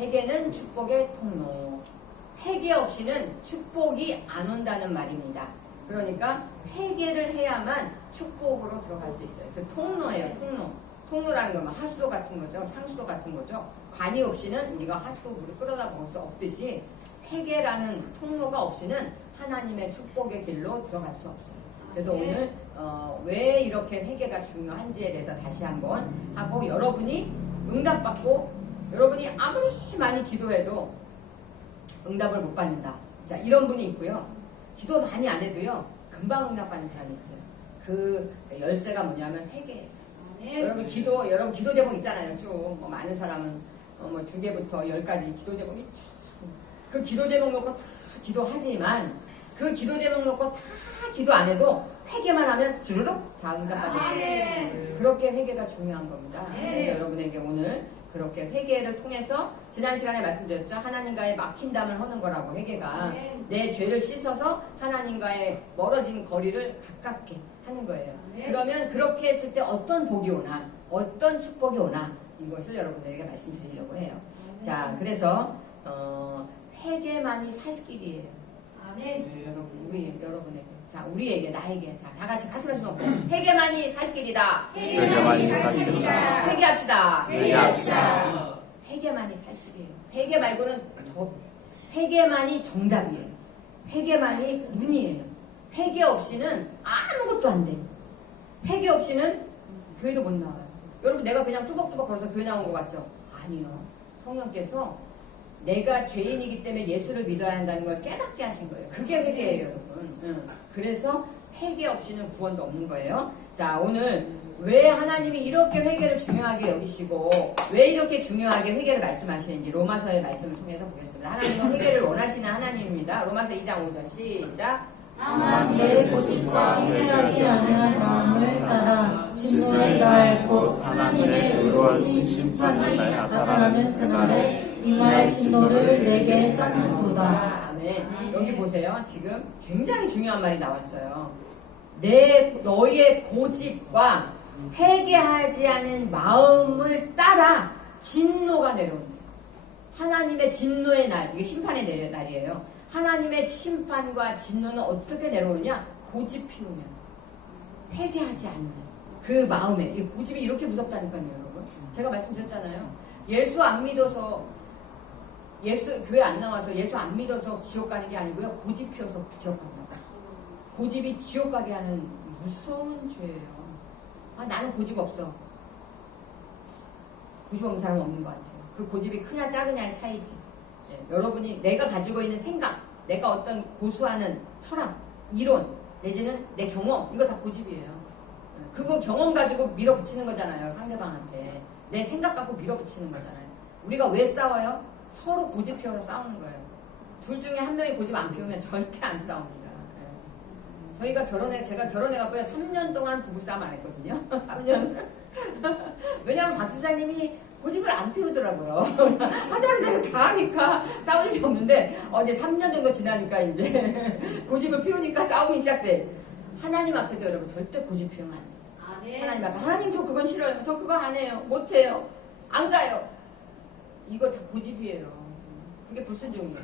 회개는 축복의 통로. 회개 없이는 축복이 안 온다는 말입니다. 그러니까 회개를 해야만 축복으로 들어갈 수 있어요. 그 통로예요, 통로. 통로라는 건 하수도 같은 거죠. 상수도 같은 거죠. 관이 없이는 우리가 하수도 물을 끌어다 먹을 수 없듯이 회개라는 통로가 없이는 하나님의 축복의 길로 들어갈 수 없어요. 그래서 오늘 왜 이렇게 회개가 중요한지에 대해서 다시 한번 하고, 여러분이 응답받고 여러분이 아무리 많이 기도해도 응답을 못 받는다. 자, 이런 분이 있고요. 기도 많이 안 해도요, 금방 응답받는 사람이 있어요. 그 열쇠가 뭐냐면 회개예요. 여러분 기도 제목 있잖아요. 쭉 뭐 많은 사람은 뭐 2개부터 10까지 기도 제목이 그 기도 제목 놓고 다 기도하지만 그 기도 제목 놓고 다 기도 안 해도 회개만 하면 주르륵 다 응답받을 수 있어요. 그렇게 회개가 중요한 겁니다. 그래서 여러분에게 오늘 그렇게 회개를 통해서 지난 시간에 말씀드렸죠. 하나님과의 막힌담을 하는 거라고. 회개가 내 죄를 씻어서 하나님과의 멀어진 거리를 가깝게 하는 거예요. 그러면 그렇게 했을 때 어떤 복이 오나, 어떤 축복이 오나, 이것을 여러분들에게 말씀드리려고 해요. 자, 그래서 회개만이 살 길이에요. 여러분에게. 자, 우리에게, 나에게. 자, 다 같이 가슴 하시면 회개만이 살 길이다. 회개만이 살 길이다. 회개합시다. 회개합시다. 회개만이 살 길이에요. 회개 말고는 회개만이 정답이에요. 회개만이 문이에요. 회개 없이는 아무것도 안 돼. 회개 없이는 교회도 못 나와요. 여러분, 내가 그냥 뚜벅뚜벅 걸어서 교회 나온 것 같죠? 아니요. 성령께서 내가 죄인이기 때문에 예수를 믿어야 한다는 걸 깨닫게 하신 거예요. 그게 회개예요, 여러분. 그래서 회개 없이는 구원도 없는 거예요. 자, 오늘 왜 하나님이 이렇게 회개를 중요하게 여기시고 왜 이렇게 중요하게 회개를 말씀하시는지 로마서의 말씀을 통해서 보겠습니다. 하나님은 회개를 원하시는 하나님입니다. 로마서 2장 5절 시작. 다만 내 고집과 회개하지 아니할 마음을 따라 진노의 날 곧 하나님의 의로우신 심판이 나타나는 그날에 임할 진노를 내게 쌓는도다. 아멘. 여기 보세요. 지금 굉장히 중요한 말이 나왔어요. 너희의 고집과 회개하지 않은 마음을 따라 진노가 내려온다. 하나님의 진노의 날, 이게 심판의 날이에요. 하나님의 심판과 진노는 어떻게 내려오느냐? 고집 피우면, 회개하지 않으면, 그 마음에, 이 고집이 이렇게 무섭다니까요, 여러분. 제가 말씀드렸잖아요. 예수 안 믿어서, 교회 안 나와서 예수 안 믿어서 지옥 가는 게 아니고요. 고집 피워서 지옥 간다고. 고집이 지옥 가게 하는 무서운 죄예요. 아, 나는 고집 없어. 고집 없는 사람은 없는 것 같아요. 그 고집이 크냐 작으냐의 차이지. 여러분이 내가 가지고 있는 생각, 내가 어떤 고수하는 철학, 이론, 내지는 내 경험, 이거 다 고집이에요. 그거 경험 가지고 밀어붙이는 거잖아요. 상대방한테. 내 생각 갖고 밀어붙이는 거잖아요. 우리가 왜 싸워요? 서로 고집 피워서 싸우는 거예요. 둘 중에 한 명이 고집 안 피우면 절대 안 싸웁니다. 제가 결혼해갖고 3년 동안 부부싸움 안 했거든요. 3년. 왜냐하면 박 사장님이 고집을 안 피우더라고요. 하자는 대로 다 하니까 싸울 일이 없는데, 이제 3년 정도 지나니까 이제 고집을 피우니까 싸움이 시작돼. 하나님 앞에도 여러분 절대 고집 피우면 안 돼요. 하나님 앞에, 하나님 저 그건 싫어요. 저 그거 안 해요. 못 해요. 안 가요. 이거 다 고집이에요. 그게 불순종이에요.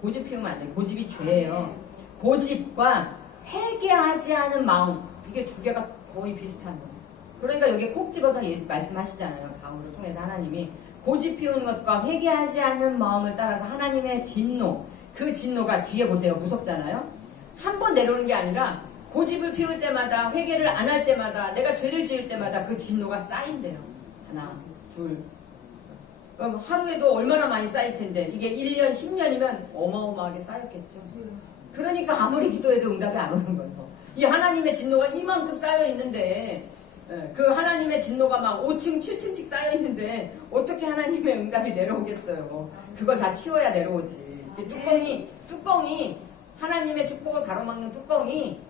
고집 피우면 안 돼요. 고집이 죄예요. 고집과 회개하지 않은 마음, 이게 두 개가 거의 비슷한 거예요. 그러니까 여기 콕 집어서 말씀하시잖아요. 바울을 통해서 하나님이 고집 피우는 것과 회개하지 않는 마음을 따라서 하나님의 진노, 그 진노가 뒤에 보세요. 무섭잖아요. 한 번 내려오는 게 아니라 고집을 피울 때마다, 회개를 안 할 때마다, 내가 죄를 지을 때마다 그 진노가 쌓인대요. 하나, 둘. 그럼 하루에도 얼마나 많이 쌓일 텐데, 이게 1년, 10년이면 어마어마하게 쌓였겠죠. 그러니까 아무리 기도해도 응답이 안 오는 거예요. 이 하나님의 진노가 이만큼 쌓여 있는데, 그 하나님의 진노가 막 5층, 7층씩 쌓여 있는데 어떻게 하나님의 응답이 내려오겠어요. 그걸 다 치워야 내려오지. 뚜껑이 하나님의 축복을 가로막는 뚜껑이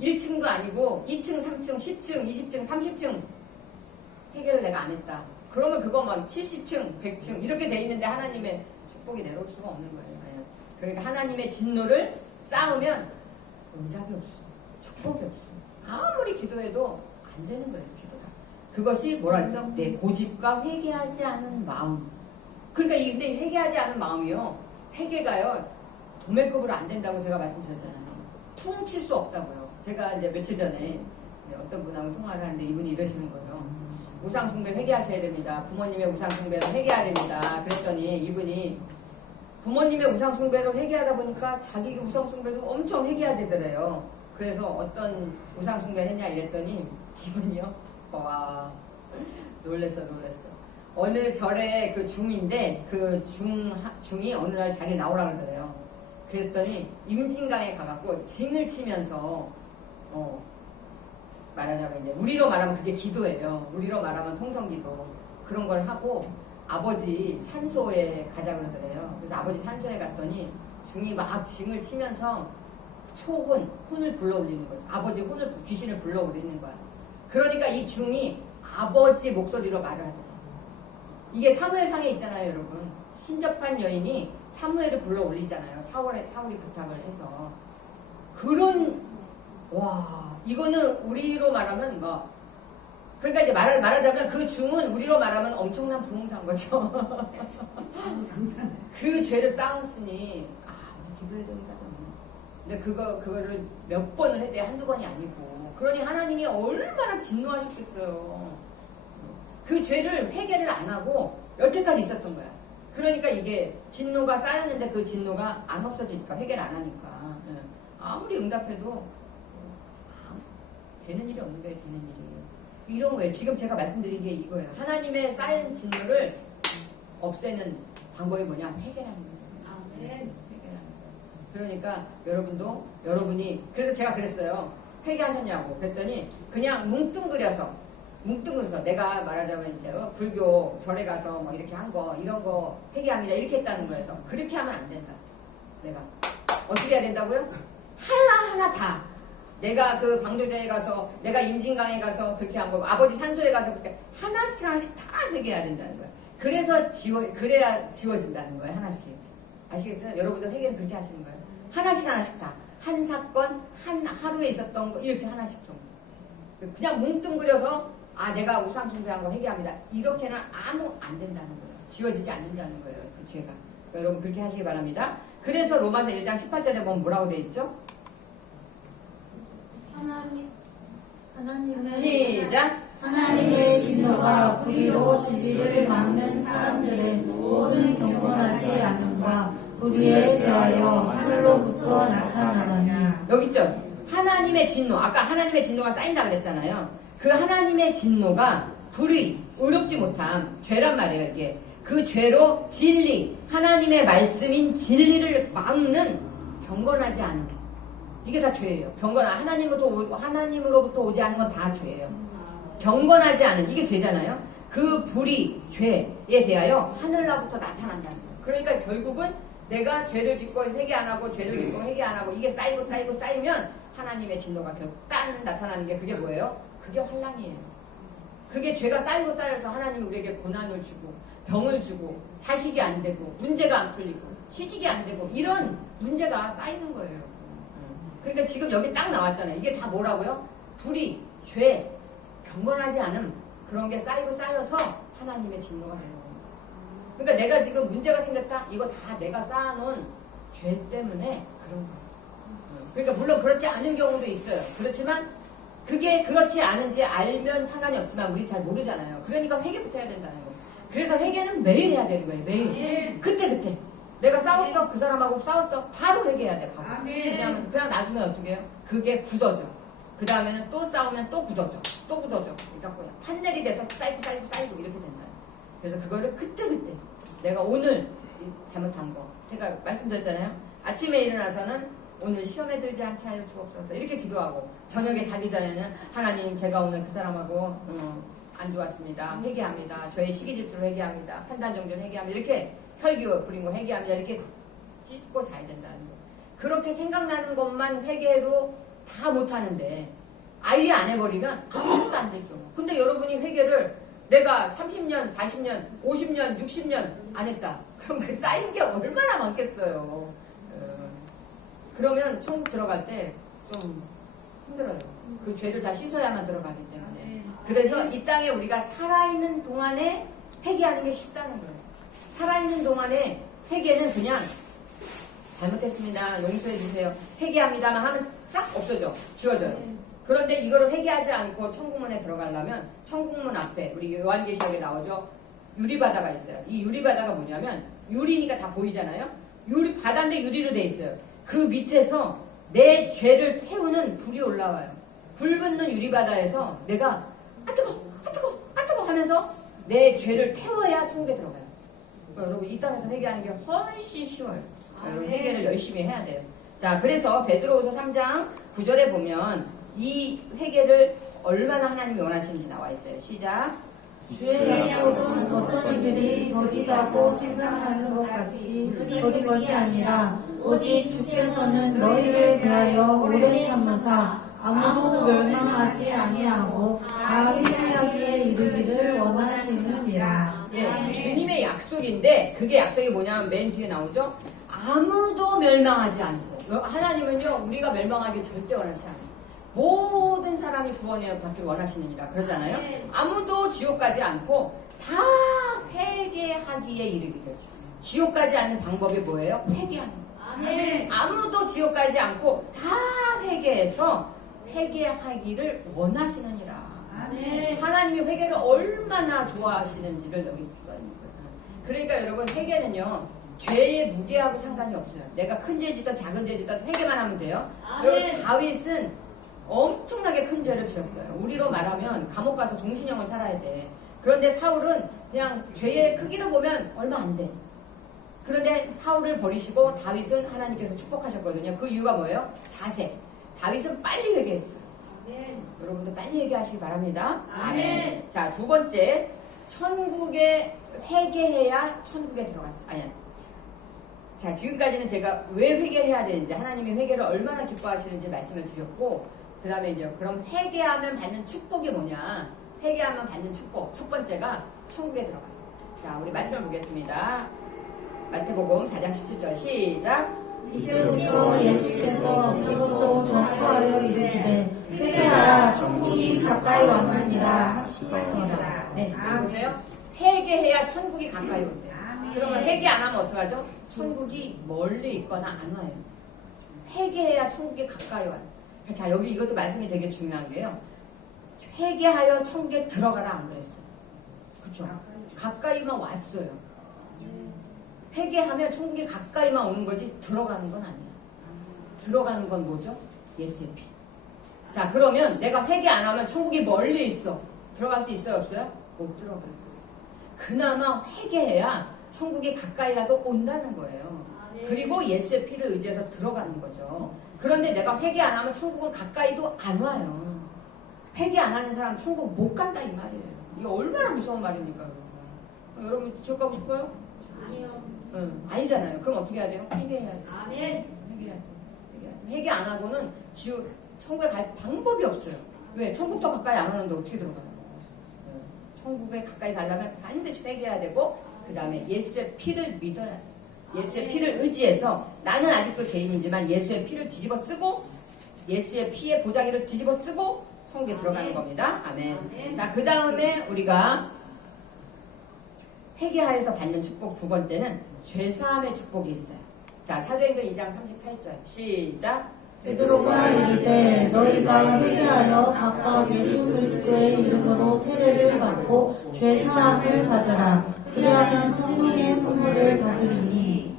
1층도 아니고 2층, 3층, 10층, 20층, 30층 해결을 내가 안 했다. 그러면 그거 막 70층, 100층 이렇게 돼 있는데 하나님의 축복이 내려올 수가 없는 거예요. 그러니까 하나님의 진노를 쌓으면 응답이 없어. 축복이 없어. 아무리 기도해도 안 되는 거예요, 기도가. 그것이 뭐라 했죠? 내 고집과 회개하지 않은 마음. 그러니까 근데 회개하지 않은 마음이요. 회개가요. 도매급으로 안 된다고 제가 말씀드렸잖아요. 퉁칠 수 없다고요. 제가 이제 며칠 전에 어떤 분하고 통화를 하는데 이분이 이러시는 거예요. 우상숭배 회개하셔야 됩니다. 부모님의 우상숭배를 회개해야 됩니다. 그랬더니 이분이 부모님의 우상숭배를 회개하다 보니까 자기 우상숭배도 엄청 회개해야 되더래요. 그래서 어떤 우상숭배를 했냐 이랬더니 이분이요. 와 놀랬어. 어느 절의 그 중인데 그 중이 어느 날 자기 나오라 그러더래요. 그랬더니 임진강에 가갖고 징을 치면서 말하자면 이제 우리로 말하면 그게 기도예요. 우리로 말하면 통성기도 그런 걸 하고 아버지 산소에 가자 그러더래요. 그래서 아버지 산소에 갔더니 중이 막 징을 치면서 혼을 불러올리는 거죠. 아버지 귀신을 불러올리는 거야. 그러니까 이 중이 아버지 목소리로 말을 하더래요. 이게 사무엘상에 있잖아요, 여러분. 신접한 여인이 사무엘을 불러올리잖아요. 사울이 부탁을 해서. 이거는 우리로 말하면 그러니까 이제 말하자면 그 중은 우리로 말하면 엄청난 부흥사인 거죠. 그 죄를 쌓았으니, 우리 기도해야 된다. 근데 그거를 몇 번을 했대, 한두 번이 아니고. 그러니 하나님이 얼마나 진노하셨겠어요. 그 죄를 회개를 안 하고 여태까지 있었던 거야. 그러니까 이게 진노가 쌓였는데 그 진노가 안 없어지니까, 회개를 안 하니까. 아무리 응답해도 되는 일이 없는 거예요, 되는 일이. 이런 거예요. 지금 제가 말씀드린 게 이거예요. 하나님의 쌓인 진노를 없애는 방법이 뭐냐? 회개라는 거예요. 회개라는 거예요. 그러니까 여러분이, 그래서 제가 그랬어요. 회개하셨냐고. 그랬더니 그냥 뭉뚱그려서 내가 말하자면 이제 불교 절에 가서 뭐 이렇게 한 거 이런 거 회개합니다 이렇게 했다는 거여서 그렇게 하면 안 된다. 내가 어떻게 해야 된다고요? 하나하나 다 내가 그 광조제에 가서 내가 임진강에 가서 그렇게 한 거 아버지 산소에 가서 그렇게 하나씩 다 회개해야 된다는 거예요. 그래야 지워진다는 거예요. 하나씩 아시겠어요? 여러분도 회개는 그렇게 하시는 거예요. 하나씩 다 한 사건 한 하루에 있었던 거 이렇게 하나씩 좀 그냥 뭉뚱그려서 내가 우상숭배한 거 회개합니다. 이렇게는 아무 안 된다는 거예요. 지워지지 않는다는 거예요. 그 죄가. 그러니까 여러분 그렇게 하시기 바랍니다. 그래서 로마서 1장 18절에 보면 뭐라고 되어 있죠? 하나님의 진노가 불의로 진리를 막는 사람들의 모든 경건하지 않음과 불의에 대하여 하늘로부터 나타나나니. 여기 있죠? 하나님의 진노. 아까 하나님의 진노가 쌓인다 그랬잖아요. 그 하나님의 진노가 불의, 의롭지 못함, 죄란 말이에요, 이게. 그 죄로 진리, 하나님의 말씀인 진리를 막는 경건하지 않은. 이게 다 죄예요. 하나님으로부터 오지 않은 건 다 죄예요. 경건하지 않은, 이게 죄잖아요. 그 불의, 죄에 대하여 하늘로부터 나타난다는 거예요. 그러니까 결국은 내가 죄를 짓고 회개 안 하고, 이게 쌓이면 하나님의 진노가 결국 딱 나타나는 게 그게 뭐예요? 그게 환난이에요. 그게 죄가 쌓여서 하나님이 우리에게 고난을 주고 병을 주고 자식이 안 되고 문제가 안 풀리고 취직이 안 되고 이런 문제가 쌓이는 거예요. 그러니까 지금 여기 딱 나왔잖아요. 이게 다 뭐라고요? 불의, 죄, 경건하지 않음 그런 게 쌓여서 하나님의 진노가 되는 거예요. 그러니까 내가 지금 문제가 생겼다? 이거 다 내가 쌓아놓은 죄 때문에 그런 거예요. 그러니까 물론 그렇지 않은 경우도 있어요. 그렇지만 그게 그렇지 않은지 알면 상관이 없지만 우리 잘 모르잖아요. 그러니까 회개부터 해야 된다는 거예요. 그래서 회개는 매일 해야 되는 거예요. 매일. 그때. 내가 싸웠어. 그 사람하고 싸웠어. 바로 회개해야 돼. 바로. 그냥 놔두면 어떻게 해요? 그게 굳어져. 그 다음에는 또 싸우면 또 굳어져. 그러니까 판넬이 돼서 쌓이고 이렇게 된다. 그래서 그거를 그때 내가 오늘 잘못한 거 제가 말씀드렸잖아요. 아침에 일어나서는 오늘 시험에 들지 않게 하여 주옵소서 이렇게 기도하고 저녁에 자기 전에는 하나님 제가 오늘 그 사람하고 안 좋았습니다. 회개합니다. 저의 시기 질투를 회개합니다. 판단 정죄 회개합니다. 이렇게 혈기 부린 거 회개합니다. 이렇게 찢고 자야 된다는 거. 그렇게 생각나는 것만 회개해도 다 못하는데 아예 안 해버리면 아무것도 안 되죠. 근데 여러분이 회개를 내가 30년, 40년, 50년, 60년 안 했다. 그럼 그 쌓인 게 얼마나 많겠어요. 그러면 천국 들어갈 때 좀 힘들어요. 그 죄를 다 씻어야만 들어가기 때문에. 그래서 이 땅에 우리가 살아있는 동안에 회개하는 게 쉽다는 거예요. 살아있는 동안에 회개는 그냥 잘못했습니다. 용서해 주세요. 회개합니다만 하면 딱 없어져. 지워져요. 그런데 이거를 회개하지 않고 천국문에 들어가려면 천국문 앞에 우리 요한계시록에 나오죠. 유리바다가 있어요. 이 유리바다가 뭐냐면 유리니까 다 보이잖아요. 유리 바다인데 유리로 돼 있어요. 그 밑에서 내 죄를 태우는 불이 올라와요. 불 붙는 유리바다에서 내가 아 뜨거, 아 뜨거, 아 뜨거 하면서 내 죄를 태워야 천국에 들어가요. 그러니까 여러분 이 땅에서 회개하는 게 훨씬 쉬워요. 그러니까 여러분 회개를 열심히 해야 돼요. 자, 그래서 베드로후서 3장 9절에 보면 이 회개를 얼마나 하나님이 원하시는지 나와 있어요. 시작. 주의 약속은 어떤 이들이 더디다고 생각하는 것 같이 더딘 것이 아니라 오직 주께서는 너희를 대하여 오래 참으사 아무도 멸망하지 아니하고 다 회개하기에 이르기를 원하시느니라. 예, 주님의 약속인데 그게 약속이 뭐냐면 맨 뒤에 나오죠. 아무도 멸망하지 않고 하나님은요 우리가 멸망하기 절대 원하지 않아요. 모든 사람이 구원을 받길 원하시느니라 그러잖아요. 아무도 지옥 가지 않고 다 회개하기에 이르기를. 지옥 가지 않는 방법이 뭐예요? 회개하는 거예요. 아무도 지옥 가지 않고 다 회개해서 회개하기를 원하시느니라. 하나님이 회개를 얼마나 좋아하시는지를 여기 써 있는 거예요. 그러니까 여러분 회개는요 죄의 무게하고 상관이 없어요. 내가 큰 죄지든 작은 죄지든 회개만 하면 돼요. 여러분 다윗은 엄청나게 큰 죄를 지었어요. 우리로 말하면 감옥 가서 종신형을 살아야 돼. 그런데 사울은 그냥 죄의 크기를 보면 얼마 안 돼. 그런데 사울을 버리시고 다윗은 하나님께서 축복하셨거든요. 그 이유가 뭐예요? 자세. 다윗은 빨리 회개했어요. 여러분도 빨리 회개하시기 바랍니다. 아멘. 자, 두 번째, 천국에 회개해야 천국에 들어갔어요. 아니야. 자, 지금까지는 제가 왜 회개해야 되는지, 하나님이 회개를 얼마나 기뻐하시는지 말씀을 드렸고, 그 다음에 이제 그럼 회개하면 받는 축복이 뭐냐? 회개하면 받는 축복. 첫 번째가 천국에 들어가요. 자, 우리 말씀을 보겠습니다. 마태복음 4장 17절 시작. 이때부터 예수께서 비로소 전파하여 이르시되 회개하라 천국이 가까이 왔느니라 하시니라. 네, 여기 보세요. 회개해야 천국이 가까이 온대요. 그러면 회개 안 하면 어떡하죠? 천국이 멀리 있거나 안 와요. 회개해야 천국이 가까이 와요. 자, 여기 이것도 말씀이 되게 중요한 게요. 회개하여 천국에 들어가라 안 그랬어요. 그렇죠? 가까이만 왔어요. 회개하면 천국에 가까이만 오는 거지 들어가는 건 아니야. 들어가는 건 뭐죠? 예수의 피. 자, 그러면 내가 회개 안 하면 천국이 멀리 있어. 들어갈 수 있어요? 없어요? 못 들어가요. 그나마 회개해야 천국이 가까이라도 온다는 거예요. 그리고 예수의 피를 의지해서 들어가는 거죠. 그런데 내가 회개 안 하면 천국은 가까이도 안 와요. 회개 안 하는 사람 천국 못 간다 이 말이에요. 이게 얼마나 무서운 말입니까, 여러분? 여러분 지옥 가고 싶어요? 아니요. 아니잖아요. 그럼 어떻게 해야 돼요? 회개해야 돼요. 아멘. 회개해야 돼요. 회개 안 하고는 지옥, 천국에 갈 방법이 없어요. 왜? 천국도 가까이 안 오는데 어떻게 들어가요? 천국에 가까이 가려면 반드시 회개해야 되고 그 다음에 예수의 피를 믿어야 돼요. 예수의 피를 의지해서 나는 아직도 죄인이지만 예수의 피를 뒤집어 쓰고 예수의 피의 보자기를 뒤집어 쓰고 천국에 들어가는 겁니다. 아멘. 자, 그 다음에 우리가 회개하여서 받는 축복 두 번째는 죄사함의 축복이 있어요. 자, 사도행전 2장 38절 시작. 베드로가 이르되 너희가 회개하여 각각 예수 그리스도의 이름으로 세례를 받고 죄사함을 받으라. 그리하면 성령의 선물을 받으리니.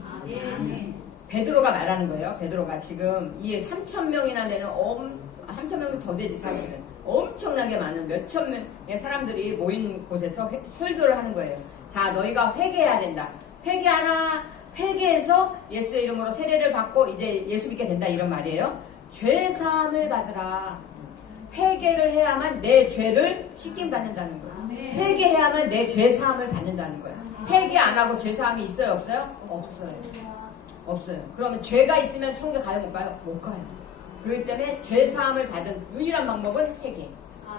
베드로가 말하는 거예요. 베드로가 지금 이게 3,000명이나 되는 3,000명도 더 되지 사실은 엄청나게 많은 몇천 명의 사람들이 모인 곳에서 설교를 하는 거예요. 자, 너희가 회개해야 된다. 회개하라. 회개해서 예수의 이름으로 세례를 받고 이제 예수 믿게 된다 이런 말이에요. 죄사함을 받으라. 회개를 해야만 내 죄를 씻김 받는다는 거예요. 회개해야만 내 죄사함을 받는다는 거예요. 회개 안 하고 죄사함이 있어요, 없어요? 없어요. 없어요. 그러면 죄가 있으면 천국에 가요, 못 가요? 못 가요. 그렇기 때문에 죄사함을 받은 유일한 방법은 회개.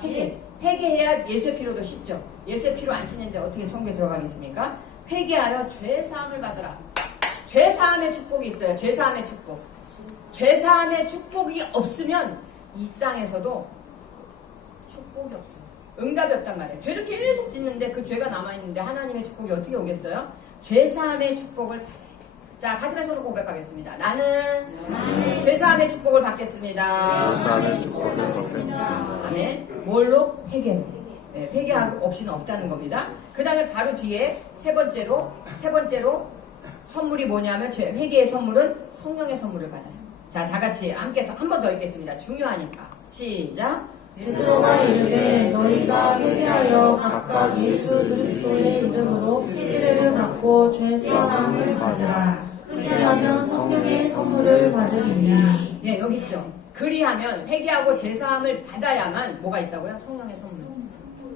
회개. 회개해야 예수의 피로도 씻죠. 예수의 피로 안 씻는데 어떻게 천국에 들어가겠습니까? 회개하여 죄사함을 받으라. 죄사함의 축복이 있어요. 죄사함의 축복. 죄사함의 축복이 없으면 이 땅에서도 축복이 없어요. 응답이 없단 말이에요. 죄를 계속 짓는데 그 죄가 남아있는데 하나님의 축복이 어떻게 오겠어요? 죄사함의 축복을 받아요. 자, 가슴에 손을 고백하겠습니다. 나는 죄사함의 축복을 받겠습니다. 죄사함의 축복을 받겠습니다. 아멘. 뭘로? 회개로. 네, 회개하고 없이는 없다는 겁니다. 그 다음에 바로 뒤에 세 번째로 선물이 뭐냐면 회개의 선물은 성령의 선물을 받아요. 자, 다 같이 함께 한 번 더 읽겠습니다. 중요하니까. 시작. 베드로가 이르되 너희가 회개하여 각각 예수 그리스도의 이름으로 세례를 받고 죄 사함을 받으라. 그리하면 성령의 선물을 받으리니. 예, 여기 있죠. 그리하면 회개하고 제사함을 받아야만 뭐가 있다고요? 성령의 선물.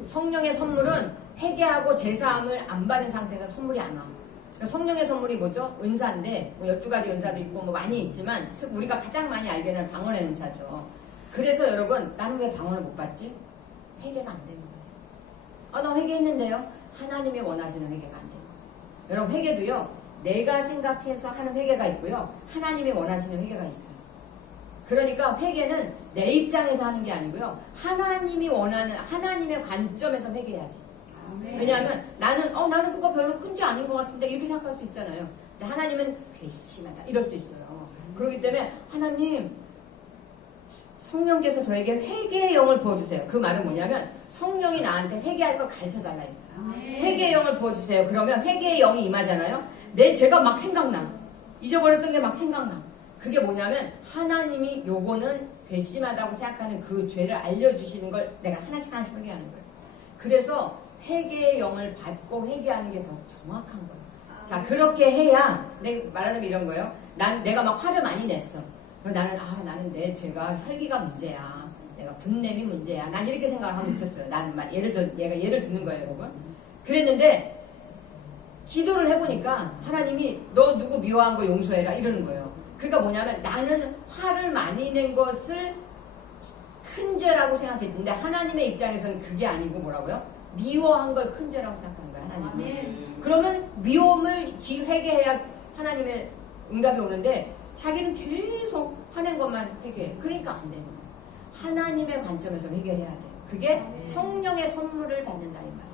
성령의 선물은 회개하고 제사함을 안 받은 상태에서 선물이 안 와. 그러니까 성령의 선물이 뭐죠? 은사인데 뭐 12가지 은사도 있고 뭐 많이 있지만 특 우리가 가장 많이 알게 되는 방언의 은사죠. 그래서 여러분 나는 왜 방언을 못 받지? 회개가 안 되는 거예요. 나 회개했는데요. 하나님이 원하시는 회개가 안 되는 거예요. 여러분 회개도요. 내가 생각해서 하는 회개가 있고요. 하나님이 원하시는 회개가 있어요. 그러니까 회개는 내 입장에서 하는 게 아니고요. 하나님이 원하는 하나님의 관점에서 회개해야 돼. 왜냐하면 나는 그거 별로 큰 죄 아닌 것 같은데 이렇게 생각할 수 있잖아요. 근데 하나님은 괘씸하다 이럴 수 있어요. 그렇기 때문에 하나님 성령께서 저에게 회개의 영을 부어주세요. 그 말은 뭐냐면 성령이 나한테 회개할 걸 가르쳐달라. 회개의 영을 부어주세요. 그러면 회개의 영이 임하잖아요. 내 죄가 막 생각나. 잊어버렸던 게 막 생각나. 그게 뭐냐면 하나님이 요거는 괘씸하다고 생각하는 그 죄를 알려주시는 걸 내가 하나씩 회개하는 거예요. 그래서 회개의 영을 받고 회개하는 게 더 정확한 거예요. 자, 그렇게 해야 내가 말하자면 이런 거예요. 내가 막 화를 많이 냈어. 나는 내 죄가 혈기가 문제야. 내가 분냄이 문제야. 난 이렇게 생각을 하고 있었어요. 나는 막 얘가 예를 드는 거예요, 여러분. 그랬는데 기도를 해보니까 하나님이 너 누구 미워한 거 용서해라 이러는 거예요. 그러니까 뭐냐면 나는 화를 많이 낸 것을 큰 죄라고 생각했는데 하나님의 입장에서는 그게 아니고 뭐라고요? 미워한 걸 큰 죄라고 생각하는 거예요, 하나님은. 그러면 미움을 회개해야 하나님의 응답이 오는데 자기는 계속 화낸 것만 회개해. 그러니까 안 되는 거예요. 하나님의 관점에서 회개를 해야 돼요. 그게 성령의 선물을 받는다 이 말이에요.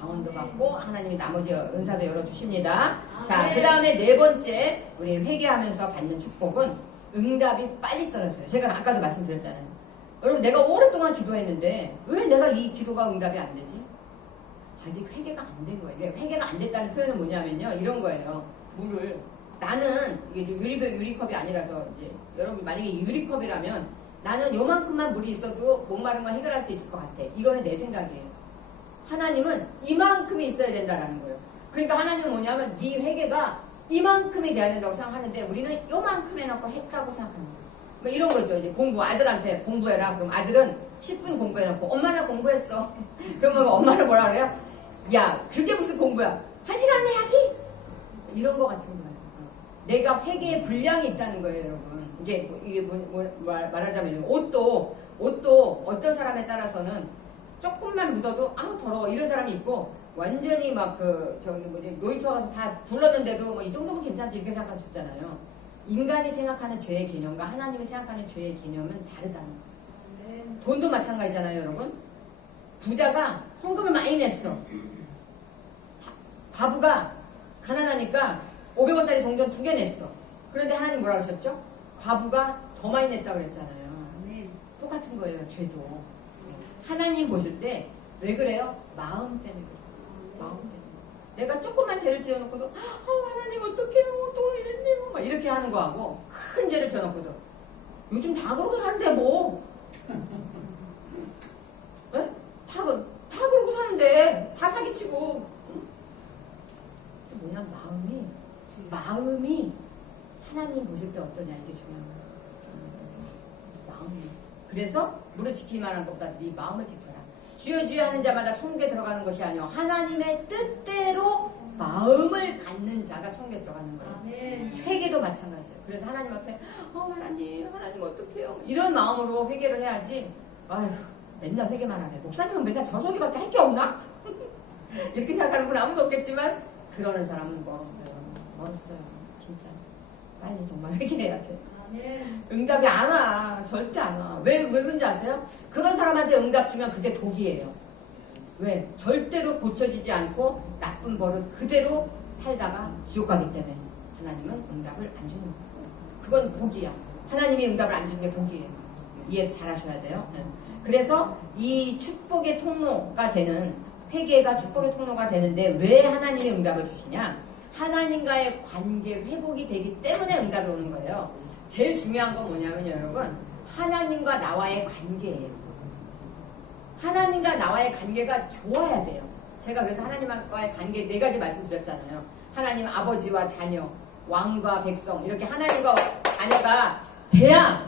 방언도 받고 하나님이 나머지 은사도 열어주십니다. 자, 그 다음에 네 번째 우리 회개하면서 받는 축복은 응답이 빨리 떨어져요. 제가 아까도 말씀드렸잖아요. 여러분 내가 오랫동안 기도했는데 왜 내가 이 기도가 응답이 안 되지? 아직 회개가 안 된 거예요. 회개가 안 됐다는 표현은 뭐냐면요. 이런 거예요. 물을 나는 이게 지금 유리컵이 아니라서 이제 여러분 만약에 유리컵이라면 나는 요만큼만 물이 있어도 목마른 걸 해결할 수 있을 것 같아. 이거는 내 생각이에요. 하나님은 이만큼이 있어야 된다라는 거예요. 그러니까 하나님은 뭐냐면 네 회개가 이만큼이 돼야 된다고 생각하는데 우리는 요만큼 해놓고 했다고 생각하는 거예요. 뭐 이런 거죠. 이제 아들한테 공부해라. 그럼 아들은 10분 공부해놓고 엄마나 공부했어. 그러면 엄마는 뭐라 그래요? 야, 그게 무슨 공부야? 1시간 해야지. 이런 거 같은 거예요. 내가 회개의 분량이 있다는 거예요, 여러분. 이게 말하자면 옷도 어떤 사람에 따라서는 조금만 묻어도 더러워 이런 사람이 있고 완전히 막 놀이터 가서 다 불렀는데도 뭐 이 정도면 괜찮지 이렇게 생각할 수 있잖아요. 인간이 생각하는 죄의 개념과 하나님이 생각하는 죄의 개념은 다르다는 거예요. 돈도 마찬가지잖아요, 여러분. 부자가 헌금을 많이 냈어. 과부가 가난하니까 500원짜리 동전 2개 냈어. 그런데 하나님 뭐라 그러셨죠? 과부가 더 많이 냈다고 그랬잖아요. 똑같은 거예요, 죄도. 하나님 보실 때 왜 그래요? 마음 때문에 그래요. 마음 때문에. 내가 조금만 죄를 지어놓고도 하나님 어떡해요 또 이랬네요 막 이렇게 하는 거하고 큰 죄를 지어놓고도 요즘 다 그러고 사는데 뭐 네? 다 그러고 사는데 다 사기치고 뭐냐 마음이 하나님 보실 때 어떠냐 이게 중요한 거예요. 마음이. 그래서 무릇 지키기만 한 것보다 네 마음을 지켜라. 주여 주여 하는 자마다 천국에 들어가는 것이 아니오 하나님의 뜻대로 마음을 갖는 자가 천국에 들어가는 거예요. 회개도 마찬가지예요. 그래서 하나님 앞에 하나님 어떡해요 이런 마음으로 회개를 해야지. 아휴 맨날 회개만 하네. 목사님은 맨날 저 소리밖에 할 게 없나? 이렇게 생각하는 분 아무도 없겠지만 그러는 사람은 멀었어요. 진짜 빨리 정말 회개해야 돼. 응답이 안 와. 절대 안 와. 왜 그런지 아세요? 그런 사람한테 응답 주면 그게 독이에요. 왜? 절대로 고쳐지지 않고 나쁜 버릇 그대로 살다가 지옥 가기 때문에 하나님은 응답을 안 주는 거예요. 그건 복이야. 하나님이 응답을 안 주는 게 복이에요. 이해 잘 하셔야 돼요. 그래서 이 축복의 통로가 되는 회개가 축복의 통로가 되는데 왜 하나님이 응답을 주시냐? 하나님과의 관계 회복이 되기 때문에 응답이 오는 거예요. 제일 중요한 건 뭐냐면요, 여러분. 하나님과 나와의 관계예요. 하나님과 나와의 관계가 좋아야 돼요. 제가 그래서 하나님과의 관계 4가지 말씀드렸잖아요. 하나님 아버지와 자녀, 왕과 백성, 이렇게 하나님과 자녀가 돼야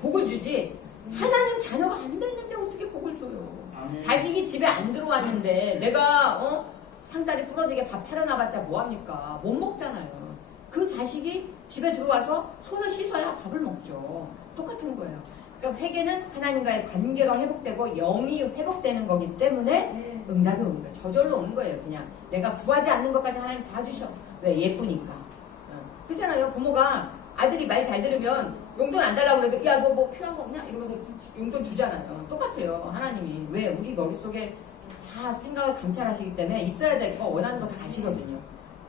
복을 주지. 하나님 자녀가 안 됐는데 어떻게 복을 줘요? 자식이 집에 안 들어왔는데 내가 상다리 부러지게 밥 차려놔봤자 뭐합니까? 못 먹잖아요. 그 자식이 집에 들어와서 손을 씻어야 밥을 먹죠. 똑같은 거예요. 그러니까 회개는 하나님과의 관계가 회복되고 영이 회복되는 거기 때문에 응답이 오는 거예요. 저절로 오는 거예요. 그냥 내가 구하지 않는 것까지 하나님 봐주셔. 왜? 예쁘니까. 그렇잖아요. 부모가 아들이 말 잘 들으면 용돈 안 달라고 그래도 야 너 뭐 필요한 거 없냐? 이러면서 용돈 주잖아요. 똑같아요. 하나님이. 왜? 우리 머릿속에 다 생각을 감찰하시기 때문에 있어야 될 거 원하는 거 다 아시거든요.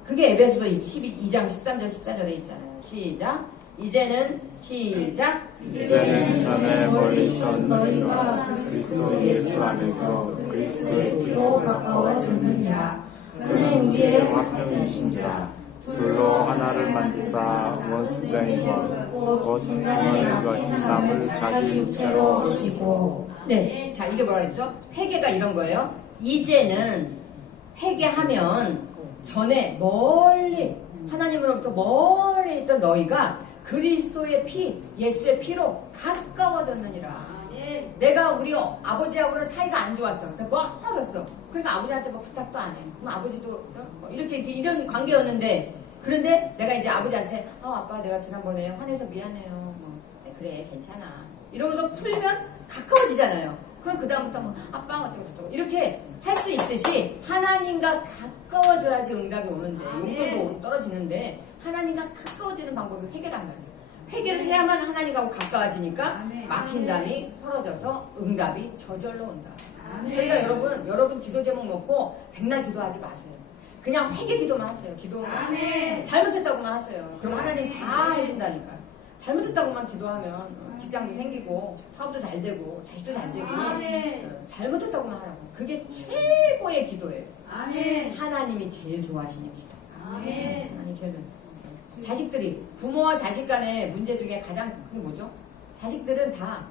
그게 에베소서 2장 13절 14절에 있잖아요. 시작. 이제는 시작. 이제는 전에 멀리 있던 너희가 그리스도 예수 안에서 그리스도의 피로 가까워졌느니라. 그는 우리의 화평이신지라. 둘로 하나를 만드사 원수된 것 중간에 막힌 남을 자기 육체로 오시고. 네, 자 이게 뭐라 그랬죠? 회개가 이런 거예요. 이제는 회개하면 전에 멀리 하나님으로부터 멀리 있던 너희가 그리스도의 피, 예수의 피로 가까워졌느니라. 내가 우리 아버지하고는 사이가 안 좋았어. 멀어졌어. 그러니까 아버지한테 뭐 부탁도 안 해. 그럼 아버지도 뭐 이렇게 이런 관계였는데, 그런데 내가 이제 아버지한테 아빠 내가 지난번에 화내서 미안해요. 뭐, 그래 괜찮아. 이러면서 풀면 가까워지잖아요. 그럼 그 다음부터 뭐 아빠 어쩌고 이렇게 할 수 있듯이 하나님과 가까워져야지 응답이 오는데 용돈도 떨어지는데 하나님과 가까워지는 방법이 회개란 말이에요. 회개를 해야만 하나님과 가까워지니까 막힌 담이 풀어져서 응답이 저절로 온다. 그러니까 여러분 기도 제목 놓고 백날 기도하지 마세요. 그냥 회개 기도만 하세요. 기도 잘못했다고만 하세요. 그럼 하나님 다 해준다니까요. 잘못했다고만 기도하면 직장도 생기고 사업도 잘 되고 자식도 잘 되고 잘못했다고만 하라고. 그게 최고의 기도예요. 하나님이 제일 좋아하시는 기도. 하나님 제일 자식들이 부모와 자식 간의 문제 중에 가장 그게 뭐죠? 자식들은 다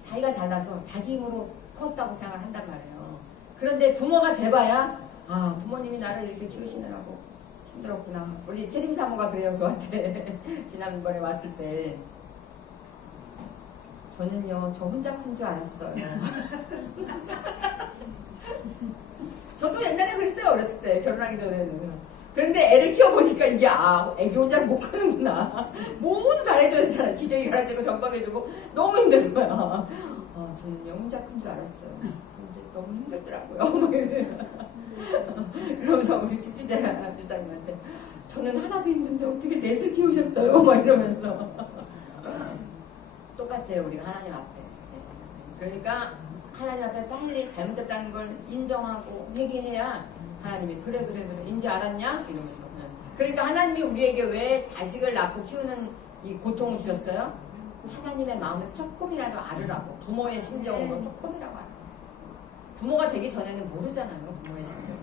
자기가 잘나서 자기 힘으로 컸다고 생각을 한단 말이에요. 그런데 부모가 돼봐야 부모님이 나를 이렇게 키우시느라고 힘들었구나. 우리 채림사모가 그래요. 저한테 지난번에 왔을 때 저는요 저 혼자 큰 줄 알았어요. 저도 옛날에 그랬어요. 어렸을 때 결혼하기 전에는. 그런데 애를 키워보니까 이게 애기 혼자 못 크는구나. 모두 다 해줘야 되잖아. 기저귀 갈아주고 전방해주고 너무 힘든 거야. 저는요 혼자 큰 줄 알았어요. 근데 너무 힘들더라고요. 그러면서 우리 집주장님한테 저는 하나도 힘든데 어떻게 넷을 키우셨어요? 막 이러면서 똑같아요. 우리가 하나님 앞에. 그러니까 하나님 앞에 빨리 잘못했다는 걸 인정하고 회개해야 하나님이 그래 이제 알았냐? 이러면서. 그러니까 하나님이 우리에게 왜 자식을 낳고 키우는 이 고통을 주셨어요? 하나님의 마음을 조금이라도 알으라고. 부모의 심정으로 조금이라도 알아. 부모가 되기 전에는 모르잖아요. 부모의 심정.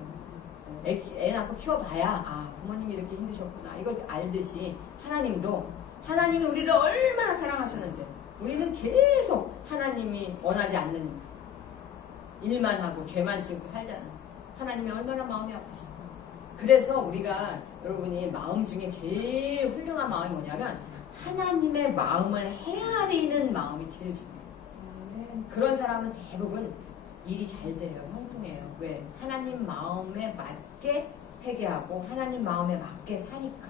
애 낳고 키워봐야 부모님이 이렇게 힘드셨구나. 이걸 알듯이 하나님이 우리를 얼마나 사랑하셨는데 우리는 계속 하나님이 원하지 않는 일만 하고 죄만 지고 살잖아요. 하나님이 얼마나 마음이 아프실까. 그래서 우리가 여러분이 마음 중에 제일 훌륭한 마음이 뭐냐면 하나님의 마음을 헤아리는 마음이 제일 중요해요. 그런 사람은 대부분 일이 잘 돼요. 형통해요. 왜? 하나님 마음에 맞게 회개하고 하나님 마음에 맞게 사니까.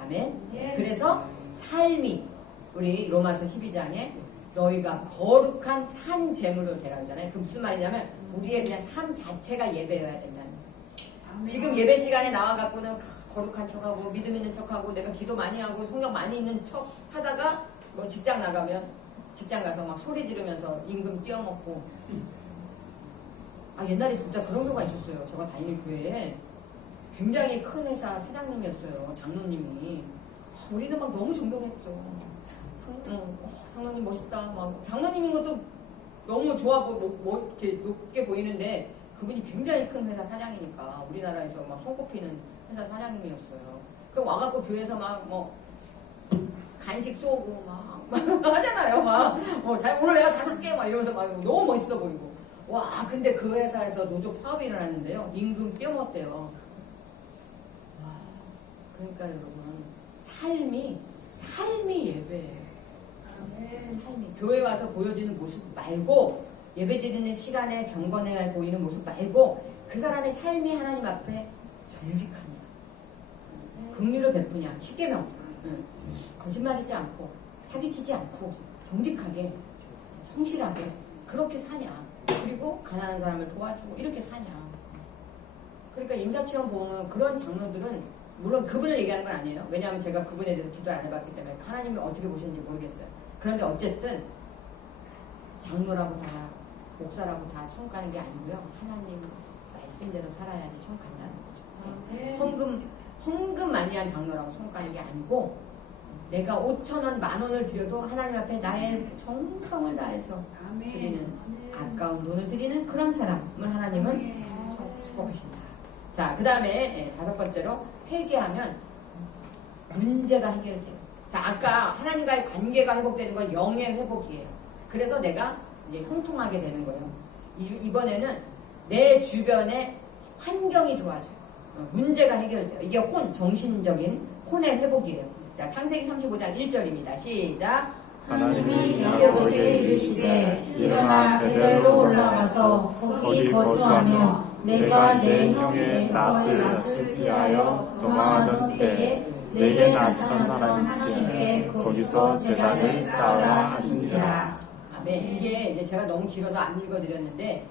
아멘. 그래서 삶이 우리 로마서 12장에 너희가 거룩한 산 제물로 되라 그러잖아요. 그 무슨 말이냐면 우리의 그냥 삶 자체가 예배여야 된다는 거예요. 지금 예배 시간에 나와갖고는 거룩한 척하고 믿음 있는 척하고 내가 기도 많이 하고 성경 많이 있는 척 하다가 뭐 직장 나가면 직장 가서 막 소리 지르면서 임금 띄워먹고 옛날에 진짜 그런 경우가 있었어요. 제가 다니는 교회에 굉장히 큰 회사 사장님이었어요. 장로님이. 우리는 막 너무 존경했죠. 장로님 멋있다. 막 장로님인 것도 너무 좋아 이렇게 높게 보이는데 그분이 굉장히 큰 회사 사장이니까 우리나라에서 막 손꼽히는 회사 사장님이었어요. 그럼 와갖고 교회에서 막 뭐 간식 쏘고 막 하잖아요. 막 오늘 내가 5개 막 이러면서 막 너무 멋있어 보이고. 와 근데 그 회사에서 노조 파업이 일어났는데요. 임금 뛰어먹었대요. 와 그러니까 여러분 삶이 예배예요. 삶이 교회 와서 보여지는 모습 말고 예배드리는 시간에 경건해 보이는 모습 말고 그 사람의 삶이 하나님 앞에 정직하냐, 긍휼을 베푸냐, 10계명 거짓말하지 않고 사기치지 않고 정직하게 성실하게 그렇게 사냐, 그리고 가난한 사람을 도와주고 이렇게 사냐. 그러니까 임사체험 보면 그런 장로들은 물론 그분을 얘기하는 건 아니에요. 왜냐하면 제가 그분에 대해서 기도를 안 해봤기 때문에 하나님이 어떻게 보시는지 모르겠어요. 그런데 어쨌든 장로라고 다 목사라고 다 천국 가는 게 아니고요. 하나님 말씀대로 살아야지 천국 간다는 거죠. 헌금 많이 한 장로라고 천국 가는 게 아니고 내가 5,000원, 10,000원을 드려도 하나님 앞에 나의 정성을 다해서 드리는 아까운 돈을 드리는 그런 사람을 하나님은 축복하신다. 자, 그 다음에 5번째로 회개하면 문제가 해결돼요. 자, 아까 하나님과의 관계가 회복되는 건 영의 회복이에요. 그래서 내가 이제 형통하게 되는 거예요. 이번에는 내 주변의 환경이 좋아져요. 문제가 해결돼요. 이게 정신적인 혼의 회복이에요. 자, 창세기 35장 1절입니다. 시작. 하나님이 야곱에게 이르시되 일어나 베델로 올라가서 거기 거주하며 내가 내 형의 에사의 낯을 피하여 도망하던 때에 내게 나타났던 하나님께 거기서 제단을 쌓으라 하신지라. 아멘. 이게 이제 제가 너무 길어서 안 읽어드렸는데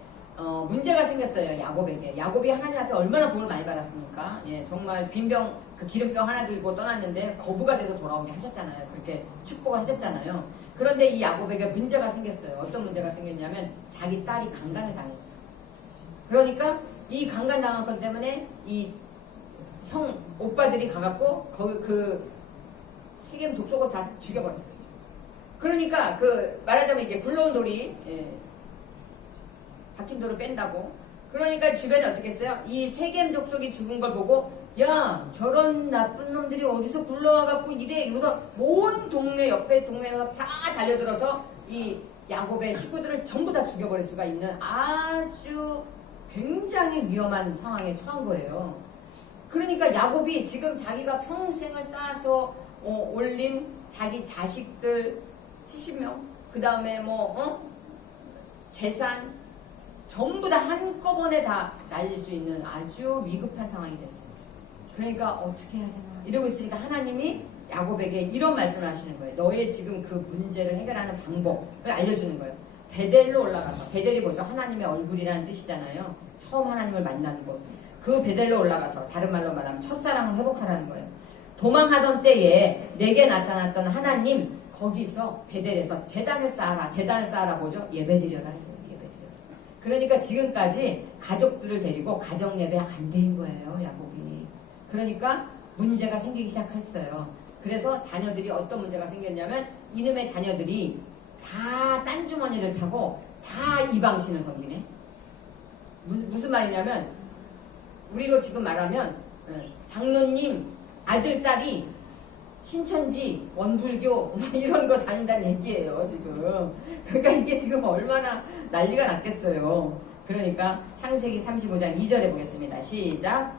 문제가 생겼어요. 야곱에게. 야곱이 하나님 앞에 얼마나 복을 많이 받았습니까? 예, 정말 빈병 그 기름병 하나 들고 떠났는데 거부가 돼서 돌아오게 하셨잖아요. 그렇게 축복을 하셨잖아요. 그런데 이 야곱에게 문제가 생겼어요. 어떤 문제가 생겼냐면 자기 딸이 강간을 당했어. 그러니까 이 강간 당한 것 때문에 이 오빠들이 가갖고 그 세겜 족속을 다 죽여버렸어요. 그러니까 말하자면 이게 굴러온 돌이 박힌 돌을 뺀다고. 그러니까 주변에 어떻게 했어요? 이 세겜 족속이 죽은 걸 보고 야 저런 나쁜 놈들이 어디서 굴러와갖고 이래. 이러면서 온 동네 옆에 동네에서 다 달려들어서 이 야곱의 식구들을 전부 다 죽여버릴 수가 있는 아주 굉장히 위험한 상황에 처한 거예요. 그러니까 야곱이 지금 자기가 평생을 쌓아서 올린 자기 자식들 70명, 그 다음에 재산 전부 다 한꺼번에 다 날릴 수 있는 아주 위급한 상황이 됐어요. 그러니까 어떻게 해야 되나 이러고 있으니까 하나님이 야곱에게 이런 말씀을 하시는 거예요. 너의 지금 그 문제를 해결하는 방법을 알려주는 거예요. 베델로 올라가서, 베델이 뭐죠? 하나님의 얼굴이라는 뜻이잖아요. 처음 하나님을 만나는 곳. 그 베델로 올라가서 다른 말로 말하면 첫사랑을 회복하라는 거예요. 도망하던 때에 내게 나타났던 하나님 거기서 베델에서 제단을 쌓아라. 제단을 쌓아라 뭐죠? 예배드려라. 그러니까 지금까지 가족들을 데리고 가정 예배 안 드린 거예요. 야곱이. 그러니까 문제가 생기기 시작했어요. 그래서 자녀들이 어떤 문제가 생겼냐면 이놈의 자녀들이 다 딴 주머니를 타고 다 이방신을 섬기네. 무슨 말이냐면 우리로 지금 말하면 장로님 아들 딸이 신천지 원불교 이런 거 다닌다는 얘기예요 지금. 그러니까 이게 지금 얼마나 난리가 났겠어요. 그러니까 창세기 35장 2절에 보겠습니다. 시작.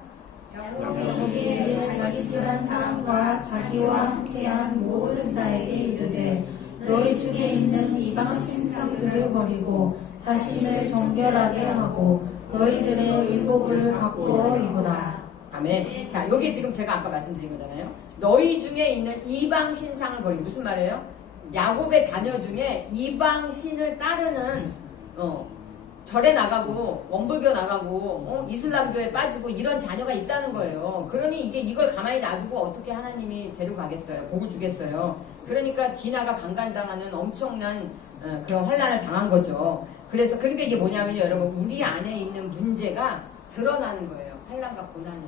야곱이 자기 집안 사람과 자기와 함께한 모든 자에게 이르되 너희 중에 있는 이방 신상들을 버리고 자신을 정결하게 하고 너희들의 의복을 바꾸어 입으라. 아멘. 자, 여기 지금 제가 아까 말씀드린 거잖아요. 너희 중에 있는 이방 신상을 버리고 무슨 말이에요? 야곱의 자녀 중에 이방 신을 따르는 절에 나가고 원불교 나가고 이슬람교에 빠지고 이런 자녀가 있다는 거예요. 그러니 이걸 가만히 놔두고 어떻게 하나님이 데려가겠어요? 복을 주겠어요? 그러니까 디나가 강간당하는 엄청난 그런 환난을 당한 거죠. 그러니까 이게 뭐냐면요, 여러분 우리 안에 있는 문제가 드러나는 거예요. 환난과 고난은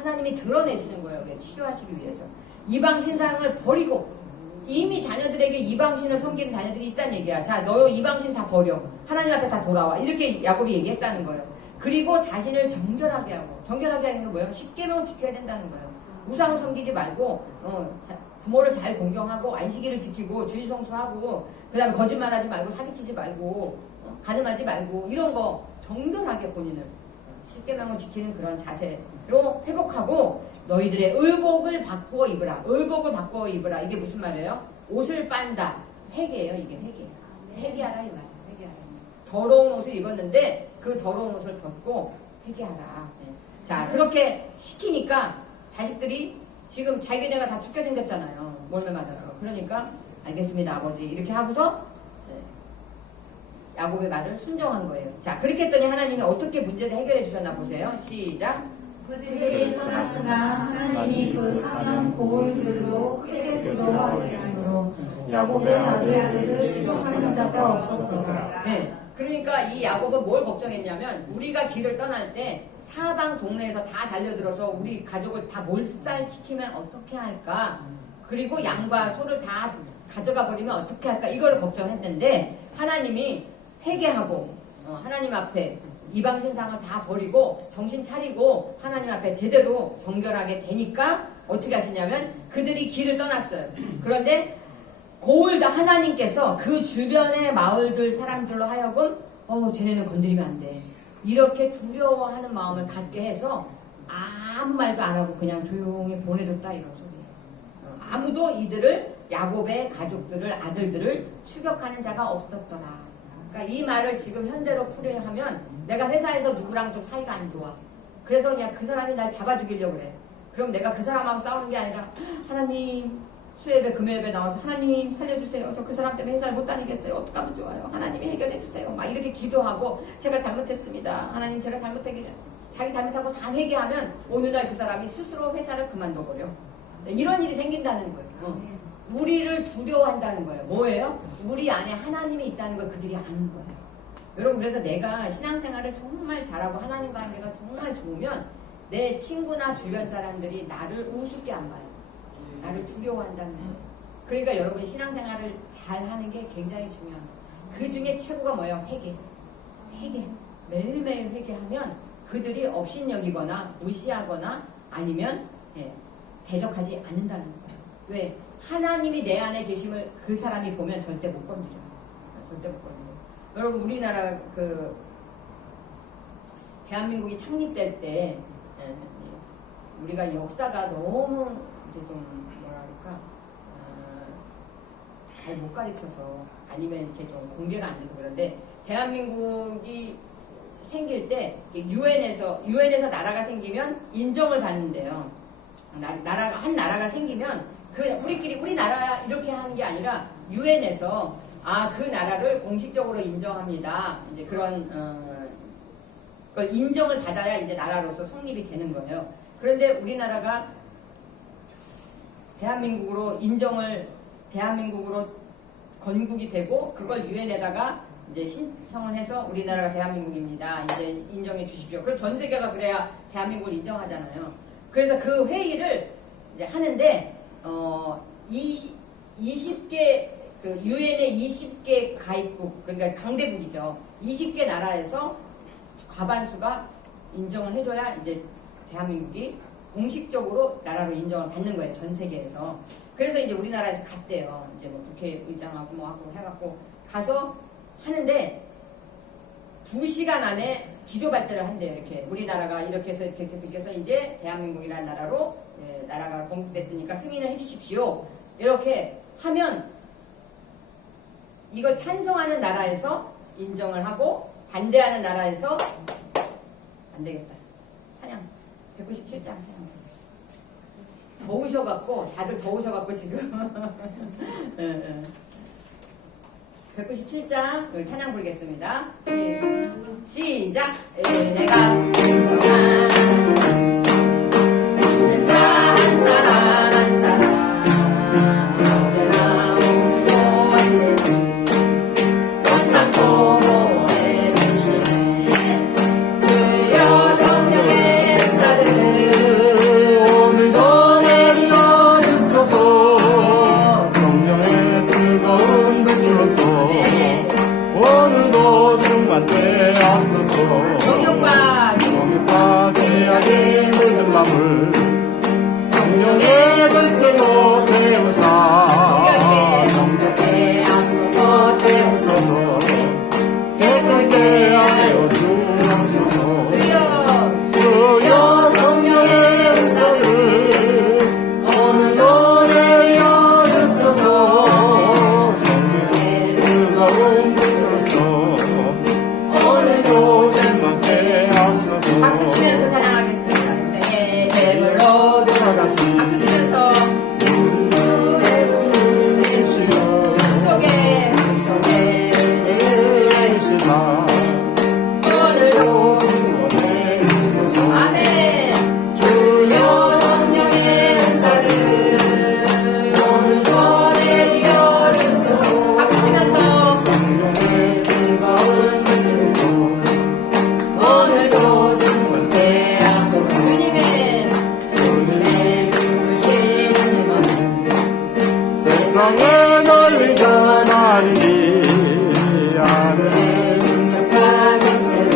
하나님이 드러내시는 거예요. 치료하시기 위해서. 이방신상을 버리고, 이미 자녀들에게 이방신을 섬기는 자녀들이 있다는 얘기야. 자, 너 이방신 다 버려. 하나님 앞에 다 돌아와. 이렇게 야곱이 얘기했다는 거예요. 그리고 자신을 정결하게 하고, 정결하게 하는 게 뭐예요? 십계명 지켜야 된다는 거예요. 우상을 섬기지 말고, 부모를 잘 공경하고, 안식일을 지키고, 주일 성수하고, 그 다음에 거짓말하지 말고, 사기치지 말고, 가늠하지 말고, 이런 거 정결하게 본인을 십계명을 지키는 그런 자세로 회복하고, 너희들의 의복을 바꾸어 입으라. 의복을 바꾸어 입으라. 이게 무슨 말이에요? 옷을 빤다. 회개예요. 이게 회개. 회개하라 이 말이에요. 회개하라. 더러운 옷을 입었는데 그 더러운 옷을 벗고 회개하라. 자, 그렇게 시키니까 자식들이 지금 자기네가 다 죽게 생겼잖아요. 몰매 맞아서. 그러니까 알겠습니다 아버지 이렇게 하고서 야곱의 말을 순종한 거예요. 자, 그렇게 했더니 하나님이 어떻게 문제를 해결해 주셨나 보세요. 시작. 그들이 떠났으나 하나님이 그 사면 고을들로 크게 두려워하셨으므로 야곱의 아들들을 추격하는 자가 없었더라. 네. 그러니까 이 야곱은 뭘 걱정했냐면 우리가 길을 떠날 때 사방 동네에서 다 달려들어서 우리 가족을 다 몰살시키면 어떻게 할까? 그리고 양과 소를 다 가져가 버리면 어떻게 할까? 이걸 걱정했는데 하나님이 회개하고 하나님 앞에 이방 신상을 다 버리고 정신 차리고 하나님 앞에 제대로 정결하게 되니까 어떻게 하시냐면 그들이 길을 떠났어요. 그런데 고울다 하나님께서 그 주변의 마을들 사람들로 하여금 쟤네는 건드리면 안 돼. 이렇게 두려워하는 마음을 갖게 해서 아무 말도 안 하고 그냥 조용히 보내줬다 이런 소리예요. 아무도 이들을 야곱의 가족들을 아들들을 추격하는 자가 없었더라. 그러니까 이 말을 지금 현대로 풀이하면 내가 회사에서 누구랑 좀 사이가 안 좋아. 그래서 그냥 그 사람이 날 잡아 죽이려고 그래. 그럼 내가 그 사람하고 싸우는 게 아니라 하나님 수예배 금요예배 나와서 하나님 살려주세요. 저 그 사람 때문에 회사를 못 다니겠어요. 어떡하면 좋아요. 하나님이 해결해주세요. 막 이렇게 기도하고 제가 잘못했습니다. 하나님 제가 잘못하기 전에 자기 잘못하고 다 회개하면 어느 날 그 사람이 스스로 회사를 그만둬버려. 이런 일이 생긴다는 거예요. 우리를 두려워한다는 거예요. 뭐예요? 우리 안에 하나님이 있다는 걸 그들이 아는 거예요. 여러분 그래서 내가 신앙생활을 정말 잘하고 하나님 관계가 정말 좋으면 내 친구나 주변 사람들이 나를 우습게 안 봐요. 나를 두려워한다는 거예요. 그러니까 여러분 신앙생활을 잘하는 게 굉장히 중요한 거예요. 그 중에 최고가 뭐예요? 회개. 회개. 매일매일 회개하면 그들이 업신여기거나 무시하거나 아니면 대적하지 않는다는 거예요. 왜? 하나님이 내 안에 계심을 그 사람이 보면 절대 못 건드려요. 절대 못 건드려요. 여러분 우리나라 대한민국이 창립될 때 우리가 역사가 너무 이제 좀 뭐랄까 잘 못 가르쳐서 아니면 이렇게 좀 공개가 안 돼서 그런데 대한민국이 생길 때 유엔에서 나라가 생기면 인정을 받는데요. 한 나라가 생기면 우리 나라 이렇게 하는 게 아니라 유엔에서 그 나라를 공식적으로 인정합니다. 이제 그런 걸 인정을 받아야 이제 나라로서 성립이 되는 거예요. 그런데 우리나라가 대한민국으로 건국이 되고 그걸 유엔에다가 이제 신청을 해서 우리나라가 대한민국입니다. 이제 인정해 주십시오. 그럼 전 세계가 그래야 대한민국을 인정하잖아요. 그래서 그 회의를 이제 하는데 20개 유엔의 20개 가입국 그러니까 강대국이죠. 20개 나라에서 과반수가 인정을 해줘야 이제 대한민국이 공식적으로 나라로 인정을 받는 거예요. 전 세계에서. 그래서 이제 우리나라에서 갔대요. 이제 뭐 국회의장하고 뭐 하고 해갖고 가서 하는데 2시간 안에 기조발전을 한대요. 이렇게 우리나라가 이렇게 해서 이제 대한민국이라는 나라로 나라가 건국됐으니까 승인을 해주십시오. 이렇게 하면 이걸 찬성하는 나라에서 인정을 하고 반대하는 나라에서 안 되겠다. 찬양 197장 찬양. 더우셔갖고 다들 더우셔갖고 지금 197장 여기 찬양 부르겠습니다. 시작. 내가 한 사람 한 사람 내가 오늘도 언제든지 원창고 보내주시네 주여 성령의 역사를 박수 치면서 속에 내시다 오늘도 아멘. 주여 성령의 은사를 오늘도 내려 주소서. 박수 치면서 즐거운 오늘도 주님께 앞서고 주님의 부르시는 세상에 널리 전하리니 하늘의 능력한 세로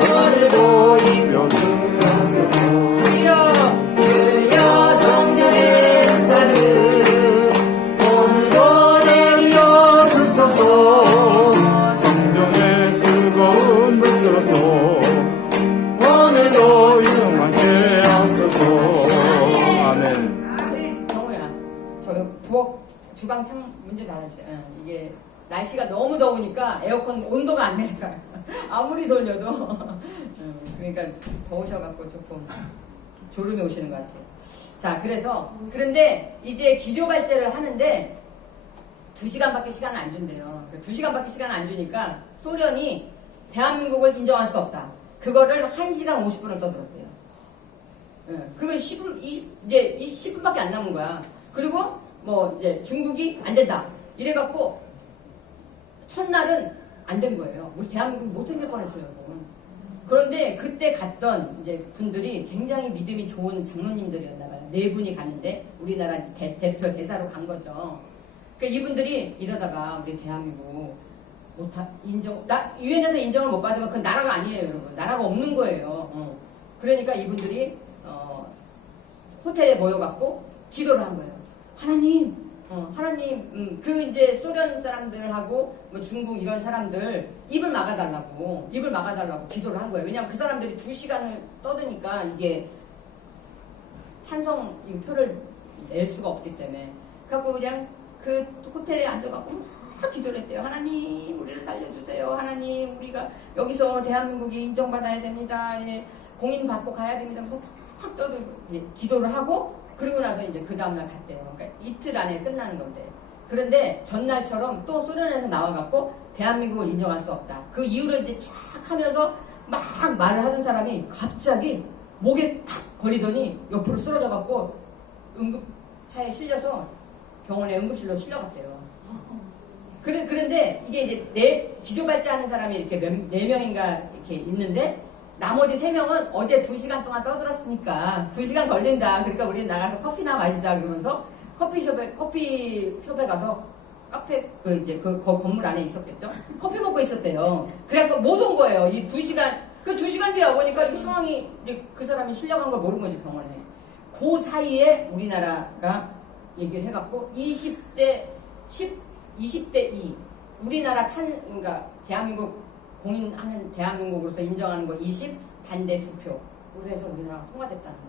오늘도 입혀주소서. 주여 성령의 은사를 오늘도 내려 주소서. 성령의 뜨거운 물들어서 오늘도 주님께 앞서서 아멘. 정우야, 저기 부엌 주방 창 문제 닫았어요. 이게 날씨가 너무 더우니까 에어컨 온도가 안 내려가요. 아무리 돌려도. 그러니까 더우셔갖고 조금 졸음이 오시는 것 같아요. 자, 그런데 이제 기조발제를 하는데 2시간밖에 시간을 안 준대요. 2시간밖에 시간을 안 주니까 소련이 대한민국을 인정할 수 없다. 그거를 1시간 50분을 떠들었대요. 그거 10분, 10분밖에 안 남은 거야. 그리고 뭐 이제 중국이 안 된다. 이래갖고 첫날은 안 된 거예요. 우리 대한민국이 못 생길 뻔했어요. 그건. 그런데 그때 갔던 이제 분들이 굉장히 믿음이 좋은 장로님들이었나 봐요. 4분이 갔는데 우리나라 대표 대사로 간 거죠. 그러니까 이분들이 이러다가 우리 대한민국 유엔에서 인정을 못 받으면 그건 나라가 아니에요, 여러분. 나라가 없는 거예요. 그러니까 이분들이 호텔에 모여갖고 기도를 한 거예요. 하나님, 그 이제 소련 사람들하고 뭐 중국 이런 사람들 입을 막아달라고 기도를 한 거예요. 왜냐하면 그 사람들이 2시간을 떠드니까 이게 찬성 표를 낼 수가 없기 때문에. 그래갖고 그냥 그 호텔에 앉아갖고 막 기도를 했대요. 하나님, 우리를 살려주세요. 하나님, 우리가 여기서 대한민국이 인정받아야 됩니다. 예, 공인 받고 가야 됩니다. 그래서 막 떠들고 기도를 하고 그리고 나서 이제 그 다음날 갔대요. 그러니까 이틀 안에 끝나는 건데. 그런데 전날처럼 또 소련에서 나와갖고 대한민국을 인정할 수 없다. 그 이유를 이제 쫙 하면서 막 말을 하던 사람이 갑자기 목에 탁 걸리더니 옆으로 쓰러져갖고 응급차에 실려서 병원에 응급실로 실려갔대요. 그런데 이게 이제 기조발제하는 사람이 이렇게 4명인가 이렇게 있는데 나머지 3명은 어제 2시간 동안 떠들었으니까 2시간 걸린다. 그러니까 우리는 나가서 커피나 마시자 그러면서 커피숍에 가서 카페 그 건물 안에 있었겠죠. 커피 먹고 있었대요. 그래갖고 못 온 거예요. 이 2시간 그 2시간 뒤에 와보니까 이 상황이 이제 그 사람이 실려간 걸 모른 거지 병원에. 그 사이에 우리나라가 얘기를 해갖고 20대 2 우리나라 그러니까 대한민국 공인하는 대한민국으로서 인정하는 거 20 반대 2표로 해서 우리나라가 통과됐다는 거.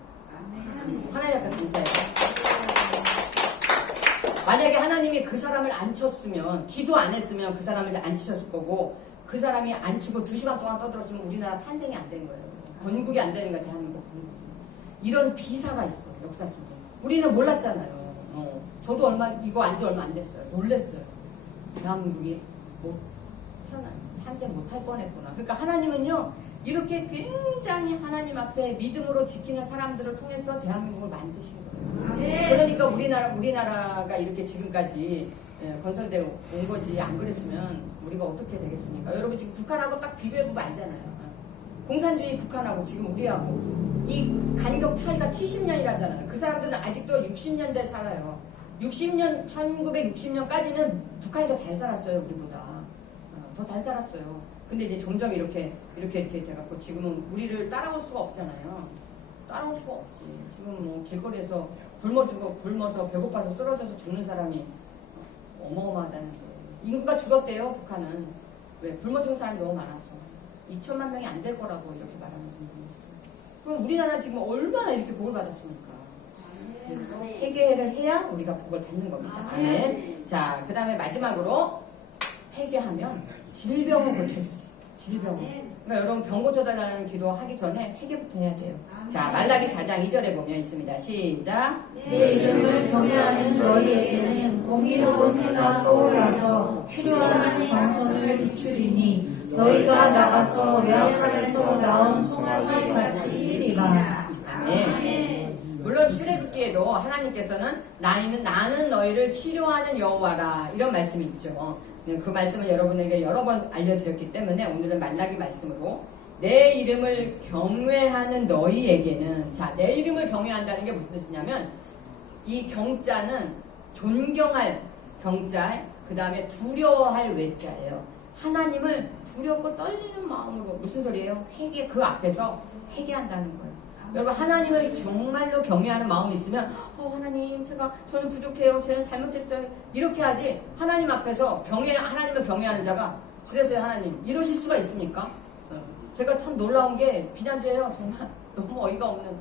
하나님 앞에 감사해요. 만약에 하나님이 그 사람을 안 쳤으면 기도 안 했으면 그 사람을 안 치셨을 거고 그 사람이 안 치고 2시간 동안 떠들었으면 우리나라 탄생이 안 된 거예요. 건국이 안 되는 거야 대한민국 건국이. 이런 비사가 있어 역사 속에. 우리는 몰랐잖아요. 저도 이거 안지 얼마 안 됐어요. 놀랬어요. 대한민국이 탄생 못할 뻔했구나. 그러니까 하나님은요 이렇게 굉장히 하나님 앞에 믿음으로 지키는 사람들을 통해서 대한민국을 만드신 거예요. 그러니까 우리나라가 이렇게 지금까지 건설되어 온 거지. 안 그랬으면 우리가 어떻게 되겠습니까? 여러분 지금 북한하고 딱 비교해보면 알잖아요. 공산주의 북한하고 지금 우리하고 이 간격 차이가 70년이라잖아요. 그 사람들은 아직도 60년대 살아요. 1960년까지는 북한이 더 잘 살았어요, 우리보다. 더 잘 살았어요. 근데 이제 점점 이렇게 돼갖고 지금은 우리를 따라올 수가 없잖아요. 따라올 수가 없지. 지금 뭐 길거리에서 굶어서 배고파서 쓰러져서 죽는 사람이 어마어마하다는 거예요. 인구가 줄었대요, 북한은. 왜? 굶어 죽는 사람이 너무 많아서. 2천만 명이 안 될 거라고 이렇게 말하는 분들이 있어요. 그럼 우리나라 지금 얼마나 이렇게 복을 받았습니까? 그래서 회개를 해야 우리가 복을 받는 겁니다. 아멘. 자, 그 다음에 마지막으로 회개하면 질병을 고쳐주세요. 질병. 그러니까 여러분 병 고쳐달라는 기도 하기 전에 회개부터 해야 돼요. 자, 말라기 4장 2절에 보면 있습니다. 시작. 내 이름을 경외하는 너희에게는 공의로운 해가 떠올라서 치료하는 광선을 비추리니 너희가 나가서 외양간에서 나온 송아지 같이 이리라. 네. 물론 출애굽기에도 하나님께서는 나는 너희를 치료하는 여호와라 이런 말씀이 있죠. 그 말씀을 여러분에게 여러 번 알려드렸기 때문에 오늘은 말라기 말씀으로 내 이름을 경외하는 너희에게는, 자, 내 이름을 경외한다는 게 무슨 뜻이냐면 이 경자는 존경할 경자, 그 다음에 두려워할 외자예요. 하나님을 두렵고 떨리는 마음으로, 무슨 소리예요? 회개, 그 앞에서 회개한다는 거예요. 여러분, 하나님을 정말로 경외하는 마음이 있으면 하나님, 저는 부족해요. 저는 잘못했어요. 이렇게 하지. 하나님 앞에서 하나님을 경외하는 자가, 그래서요, 하나님 이러실 수가 있습니까? 제가 참 놀라운 게 비난죄예요. 정말 너무 어이가 없는.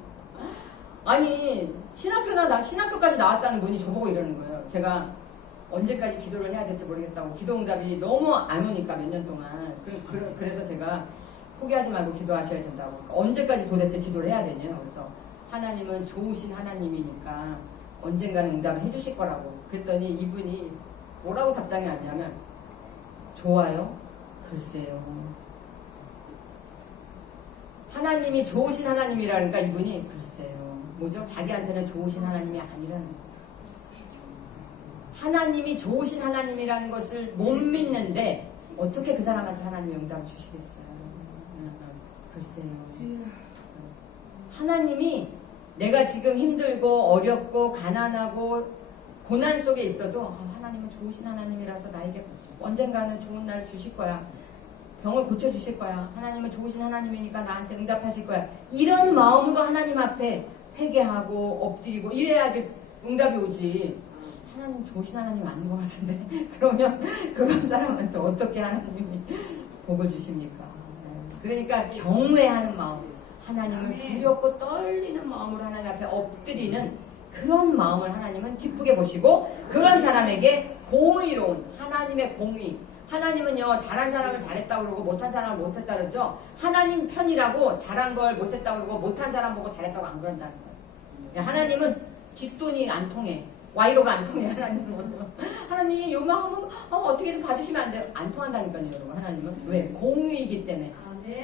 아니, 신학교까지 나왔다는 분이 저보고 이러는 거예요. 제가 언제까지 기도를 해야 될지 모르겠다고, 기도응답이 너무 안 오니까 몇 년 동안. 그래서 제가 포기하지 말고 기도하셔야 된다고. 언제까지 도대체 기도를 해야 되냐. 그래서 하나님은 좋으신 하나님이니까 언젠가는 응답을 해주실 거라고. 그랬더니 이분이 뭐라고 답장이 왔냐면, 좋아요? 글쎄요. 하나님이 좋으신 하나님이라니까 이분이 글쎄요. 뭐죠? 자기한테는 좋으신 하나님이 아니라는 거예요. 하나님이 좋으신 하나님이라는 것을 못 믿는데 어떻게 그 사람한테 하나님의 응답을 주시겠어요? 글쎄요. 하나님이 내가 지금 힘들고 어렵고 가난하고 고난 속에 있어도 하나님은 좋으신 하나님이라서 나에게 언젠가는 좋은 날 주실 거야. 병을 고쳐주실 거야. 하나님은 좋으신 하나님이니까 나한테 응답하실 거야. 이런 마음으로 하나님 앞에 회개하고 엎드리고 이래야지 응답이 오지. 하나님 좋으신 하나님 아닌 것 같은데 그러면 그런 사람한테 어떻게 하나님이 복을 주십니까? 그러니까 경외하는 마음, 하나님을 두렵고 떨리는 마음으로 하나님 앞에 엎드리는 그런 마음을 하나님은 기쁘게 보시고, 그런 사람에게 공의로운 하나님의 공의, 하나님은요 잘한 사람은 잘했다고 그러고 못한 사람은 못했다 그러죠. 하나님 편이라고 잘한 걸 못했다고 그러고 못한 사람 보고 잘했다고 안 그런다는 거예요. 하나님은 뒷돈이 안 통해, 와이로가 안 통해. 하나님 요만 하면 어떻게 좀 봐주시면 안 돼요? 안 통한다니까요 여러분. 하나님은 왜? 공의이기 때문에.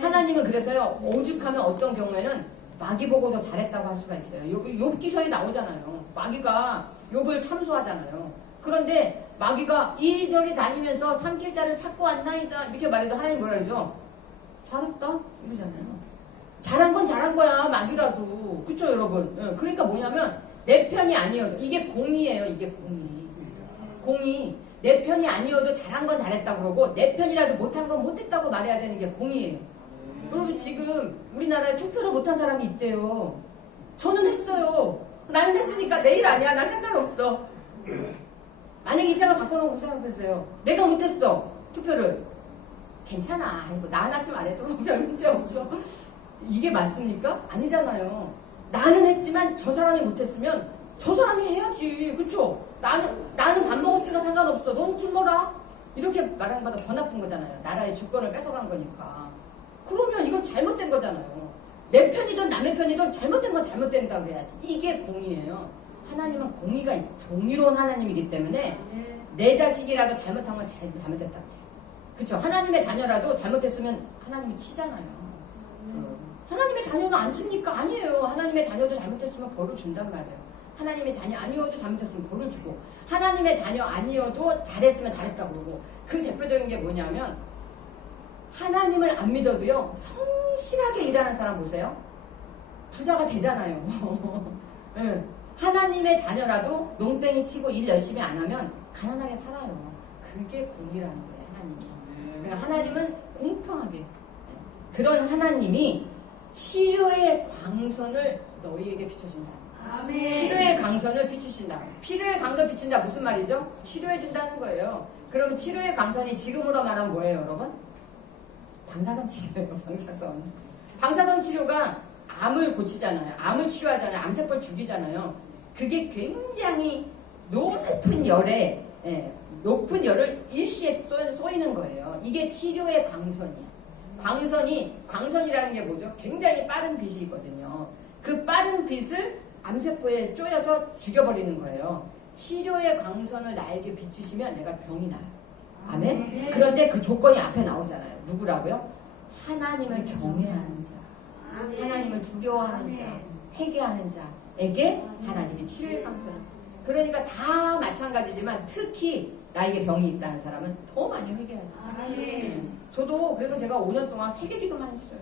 하나님은 그래서요 오죽하면 어떤 경우에는 마귀 보고도 잘했다고 할 수가 있어요. 욥기서에 나오잖아요. 마귀가 욥을 참소하잖아요. 그런데 마귀가 이리저리 다니면서 삼킬자를 찾고 왔나이다 이렇게 말해도 하나님 뭐라 그러죠? 잘했다 이러잖아요. 잘한 건 잘한 거야 마귀라도. 그쵸 여러분? 그러니까 뭐냐면 내 편이 아니어도, 이게 공의예요. 이게 공의. 내 편이 아니어도 잘한 건 잘했다고 그러고 내 편이라도 못한 건 못했다고 말해야 되는 게 공의예요. 여러분 지금 우리나라에 투표를 못한 사람이 있대요. 저는 했어요. 나는 했으니까 내일 아니야. 난 상관없어. 만약에 이태로 바꿔놓고 생각했어요. 내가 못했어. 투표를. 괜찮아. 나 하나쯤 안 해도 별 문제 없어. 이게 맞습니까? 아니잖아요. 나는 했지만 저 사람이 못했으면 저 사람이 해야지. 그쵸? 나는 밥 먹었으니까 상관없어. 넌 굶어라. 이렇게 말하는 것보다 더 나쁜 거잖아요. 나라의 주권을 뺏어간 거니까. 그러면 이건 잘못된 거잖아요. 내 편이든 남의 편이든 잘못된 건 잘못된다고 그래야지. 이게 공의예요. 하나님은 공의로운 하나님이기 때문에 내 자식이라도 잘못한 건 잘못됐다 그래요. 그쵸? 하나님의 자녀라도 잘못했으면 하나님이 치잖아요. 하나님의 자녀는 안 칩니까? 아니에요. 하나님의 자녀도 잘못했으면 벌을 준단 말이에요. 하나님의 자녀 아니어도 잘못했으면 벌을 주고, 하나님의 자녀 아니어도 잘했으면 잘했다고 그러고. 그 대표적인 게 뭐냐면 하나님을 안 믿어도요 성실하게 일하는 사람 보세요. 부자가 되잖아요. 네. 하나님의 자녀라도 농땡이 치고 일 열심히 안 하면 가난하게 살아요. 그게 공의라는 거예요. 하나님. 그러니까 하나님은 공평하게, 그런 하나님이 치료의 광선을 너희에게 비춰준다. 아멘. 치료의 광선을 비추신다. 치료의 광선 비춘다 무슨 말이죠? 치료해준다는 거예요. 그러면 치료의 광선이 지금으로 말하면 뭐예요 여러분? 방사선 치료예요. 방사선 치료가 암을 고치잖아요. 암을 치료하잖아요. 암세포를 죽이잖아요. 그게 굉장히 높은 열을 일시에 쏘이는 거예요. 이게 치료의 광선이에요. 광선이라는 게 뭐죠? 굉장히 빠른 빛이 있거든요. 그 빠른 빛을 암세포에 쪼여서 죽여버리는 거예요. 치료의 광선을 나에게 비추시면 내가 병이 나요. 아멘? 그런데 그 조건이 앞에 나오잖아요. 누구라고요? 하나님을 경외하는 자, 하나님을 두려워하는 자, 회개하는 자에게 하나님이 치료의 광선을. 그러니까 다 마찬가지지만 특히 나에게 병이 있다는 사람은 더 많이 회개하죠. 저도 그래서 제가 5년 동안 회개 기도만 했어요.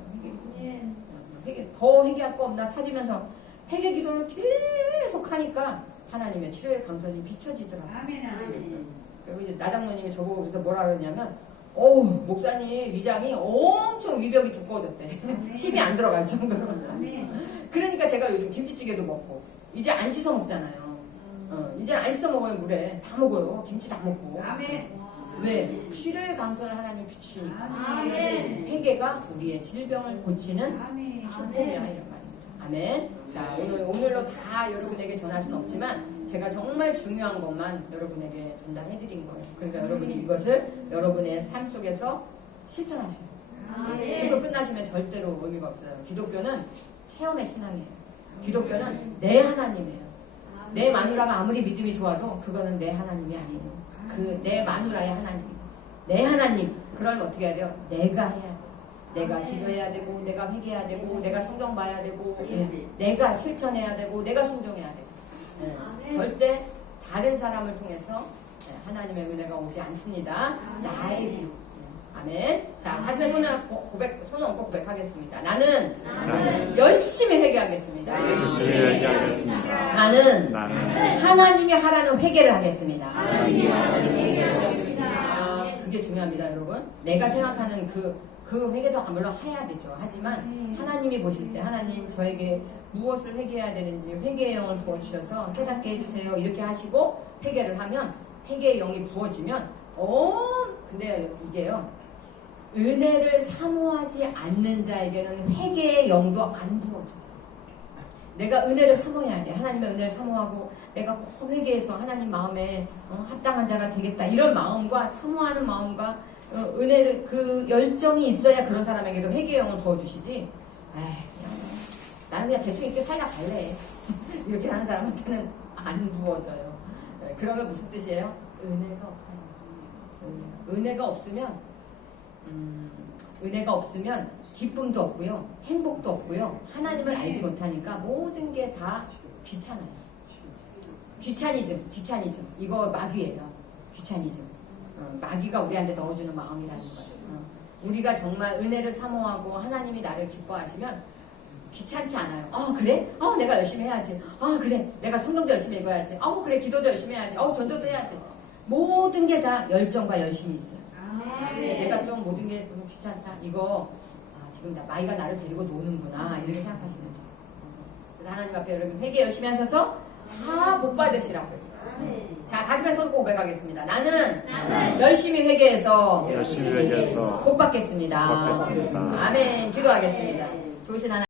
더 회개할 거 없나 찾으면서 회개 기도를 계속 하니까 하나님의 치료의 광선이 비춰지더라고요. 그리고 이제 나장로님이 저보고 그래서 뭐라 그러냐면, 목사님 위장이 엄청 위벽이 두꺼워졌대. 침이 안 들어갈 정도로. 그러니까 제가 요즘 김치찌개도 먹고, 이제 안 씻어 먹잖아요. 이제 안 씻어 먹어요, 물에. 다 먹어요. 김치 다 먹고. 왜? 치료의 광선을 하나님 비추시니까. 회개가 우리의 질병을 고치는 축복이라 이런 말입니다. 아멘. 자, 오늘로 다 여러분에게 전할 수는 없지만 제가 정말 중요한 것만 여러분에게 전달해드린 거예요. 그러니까 여러분이 이것을 여러분의 삶 속에서 실천하셔야 돼요. 기도 끝나시면 절대로 의미가 없어요. 기독교는 체험의 신앙이에요. 기독교는 내 하나님이에요. 내 마누라가 아무리 믿음이 좋아도 그거는 내 하나님이 아니에요. 그 내 마누라의 하나님이고 내 하나님. 그러면 어떻게 해야 돼요? 내가 해야 돼요. 내가 기도해야 되고, 내가 회개해야 되고, 내가 성경 봐야 되고, 내가 실천해야 되고, 내가 순종해야 되고. 절대 다른 사람을 통해서 하나님의 은혜가 오지 않습니다. 나의 길. 아멘. 자, 가슴에 손을 얹고 고백하겠습니다. 나는 열심히 회개하겠습니다. 열심히 회개하겠습니다. 나는 하나님이 하라는 회개를 하겠습니다. 그게 중요합니다, 여러분. 내가 생각하는 그 회개도 물론 해야 되죠. 하지만 하나님이 보실 때 하나님 저에게 무엇을 회개해야 되는지 회개의 영을 부어주셔서 깨닫게 해주세요. 이렇게 하시고 회개를 하면 회개의 영이 부어지면 근데 이게요. 은혜를 사모하지 않는 자에게는 회개의 영도 안 부어져요. 내가 은혜를 사모해야 돼. 하나님의 은혜를 사모하고 내가 꼭 회개해서 하나님 마음에 합당한 자가 되겠다. 이런 마음과 사모하는 마음과 은혜를 그 열정이 있어야 그런 사람에게도 회개의 영을 부어주시지. 나는 그냥 대충 이렇게 살다 갈래. 이렇게 하는 사람한테는 안 부어져요. 그러면 무슨 뜻이에요? 은혜가 없다는 거예요. 은혜가 없으면 기쁨도 없고요, 행복도 없고요, 하나님을 알지 못하니까 모든 게 다 귀찮아요. 귀차니즘. 이거 마귀예요. 귀차니즘. 마귀가 우리한테 넣어주는 마음이라는 거예요. 우리가 정말 은혜를 사모하고 하나님이 나를 기뻐하시면 귀찮지 않아요. 그래? 내가 열심히 해야지. 그래. 내가 성경도 열심히 읽어야지. 그래. 기도도 열심히 해야지. 전도도 해야지. 모든 게 다 열정과 열심이 있어요. 내가 좀 모든 게 너무 귀찮다. 이거 지금 마귀가 나를 데리고 노는구나. 이렇게 생각하시면 돼요. 그래서 하나님 앞에 여러분 회개 열심히 하셔서 다 복 받으시라고요. 자, 가슴에 손 고백하겠습니다. 나는 열심히 회개해서 열심히 회개해서 복 받겠습니다. 복 받겠습니다. 아멘. 기도하겠습니다. 좋으신 하나님.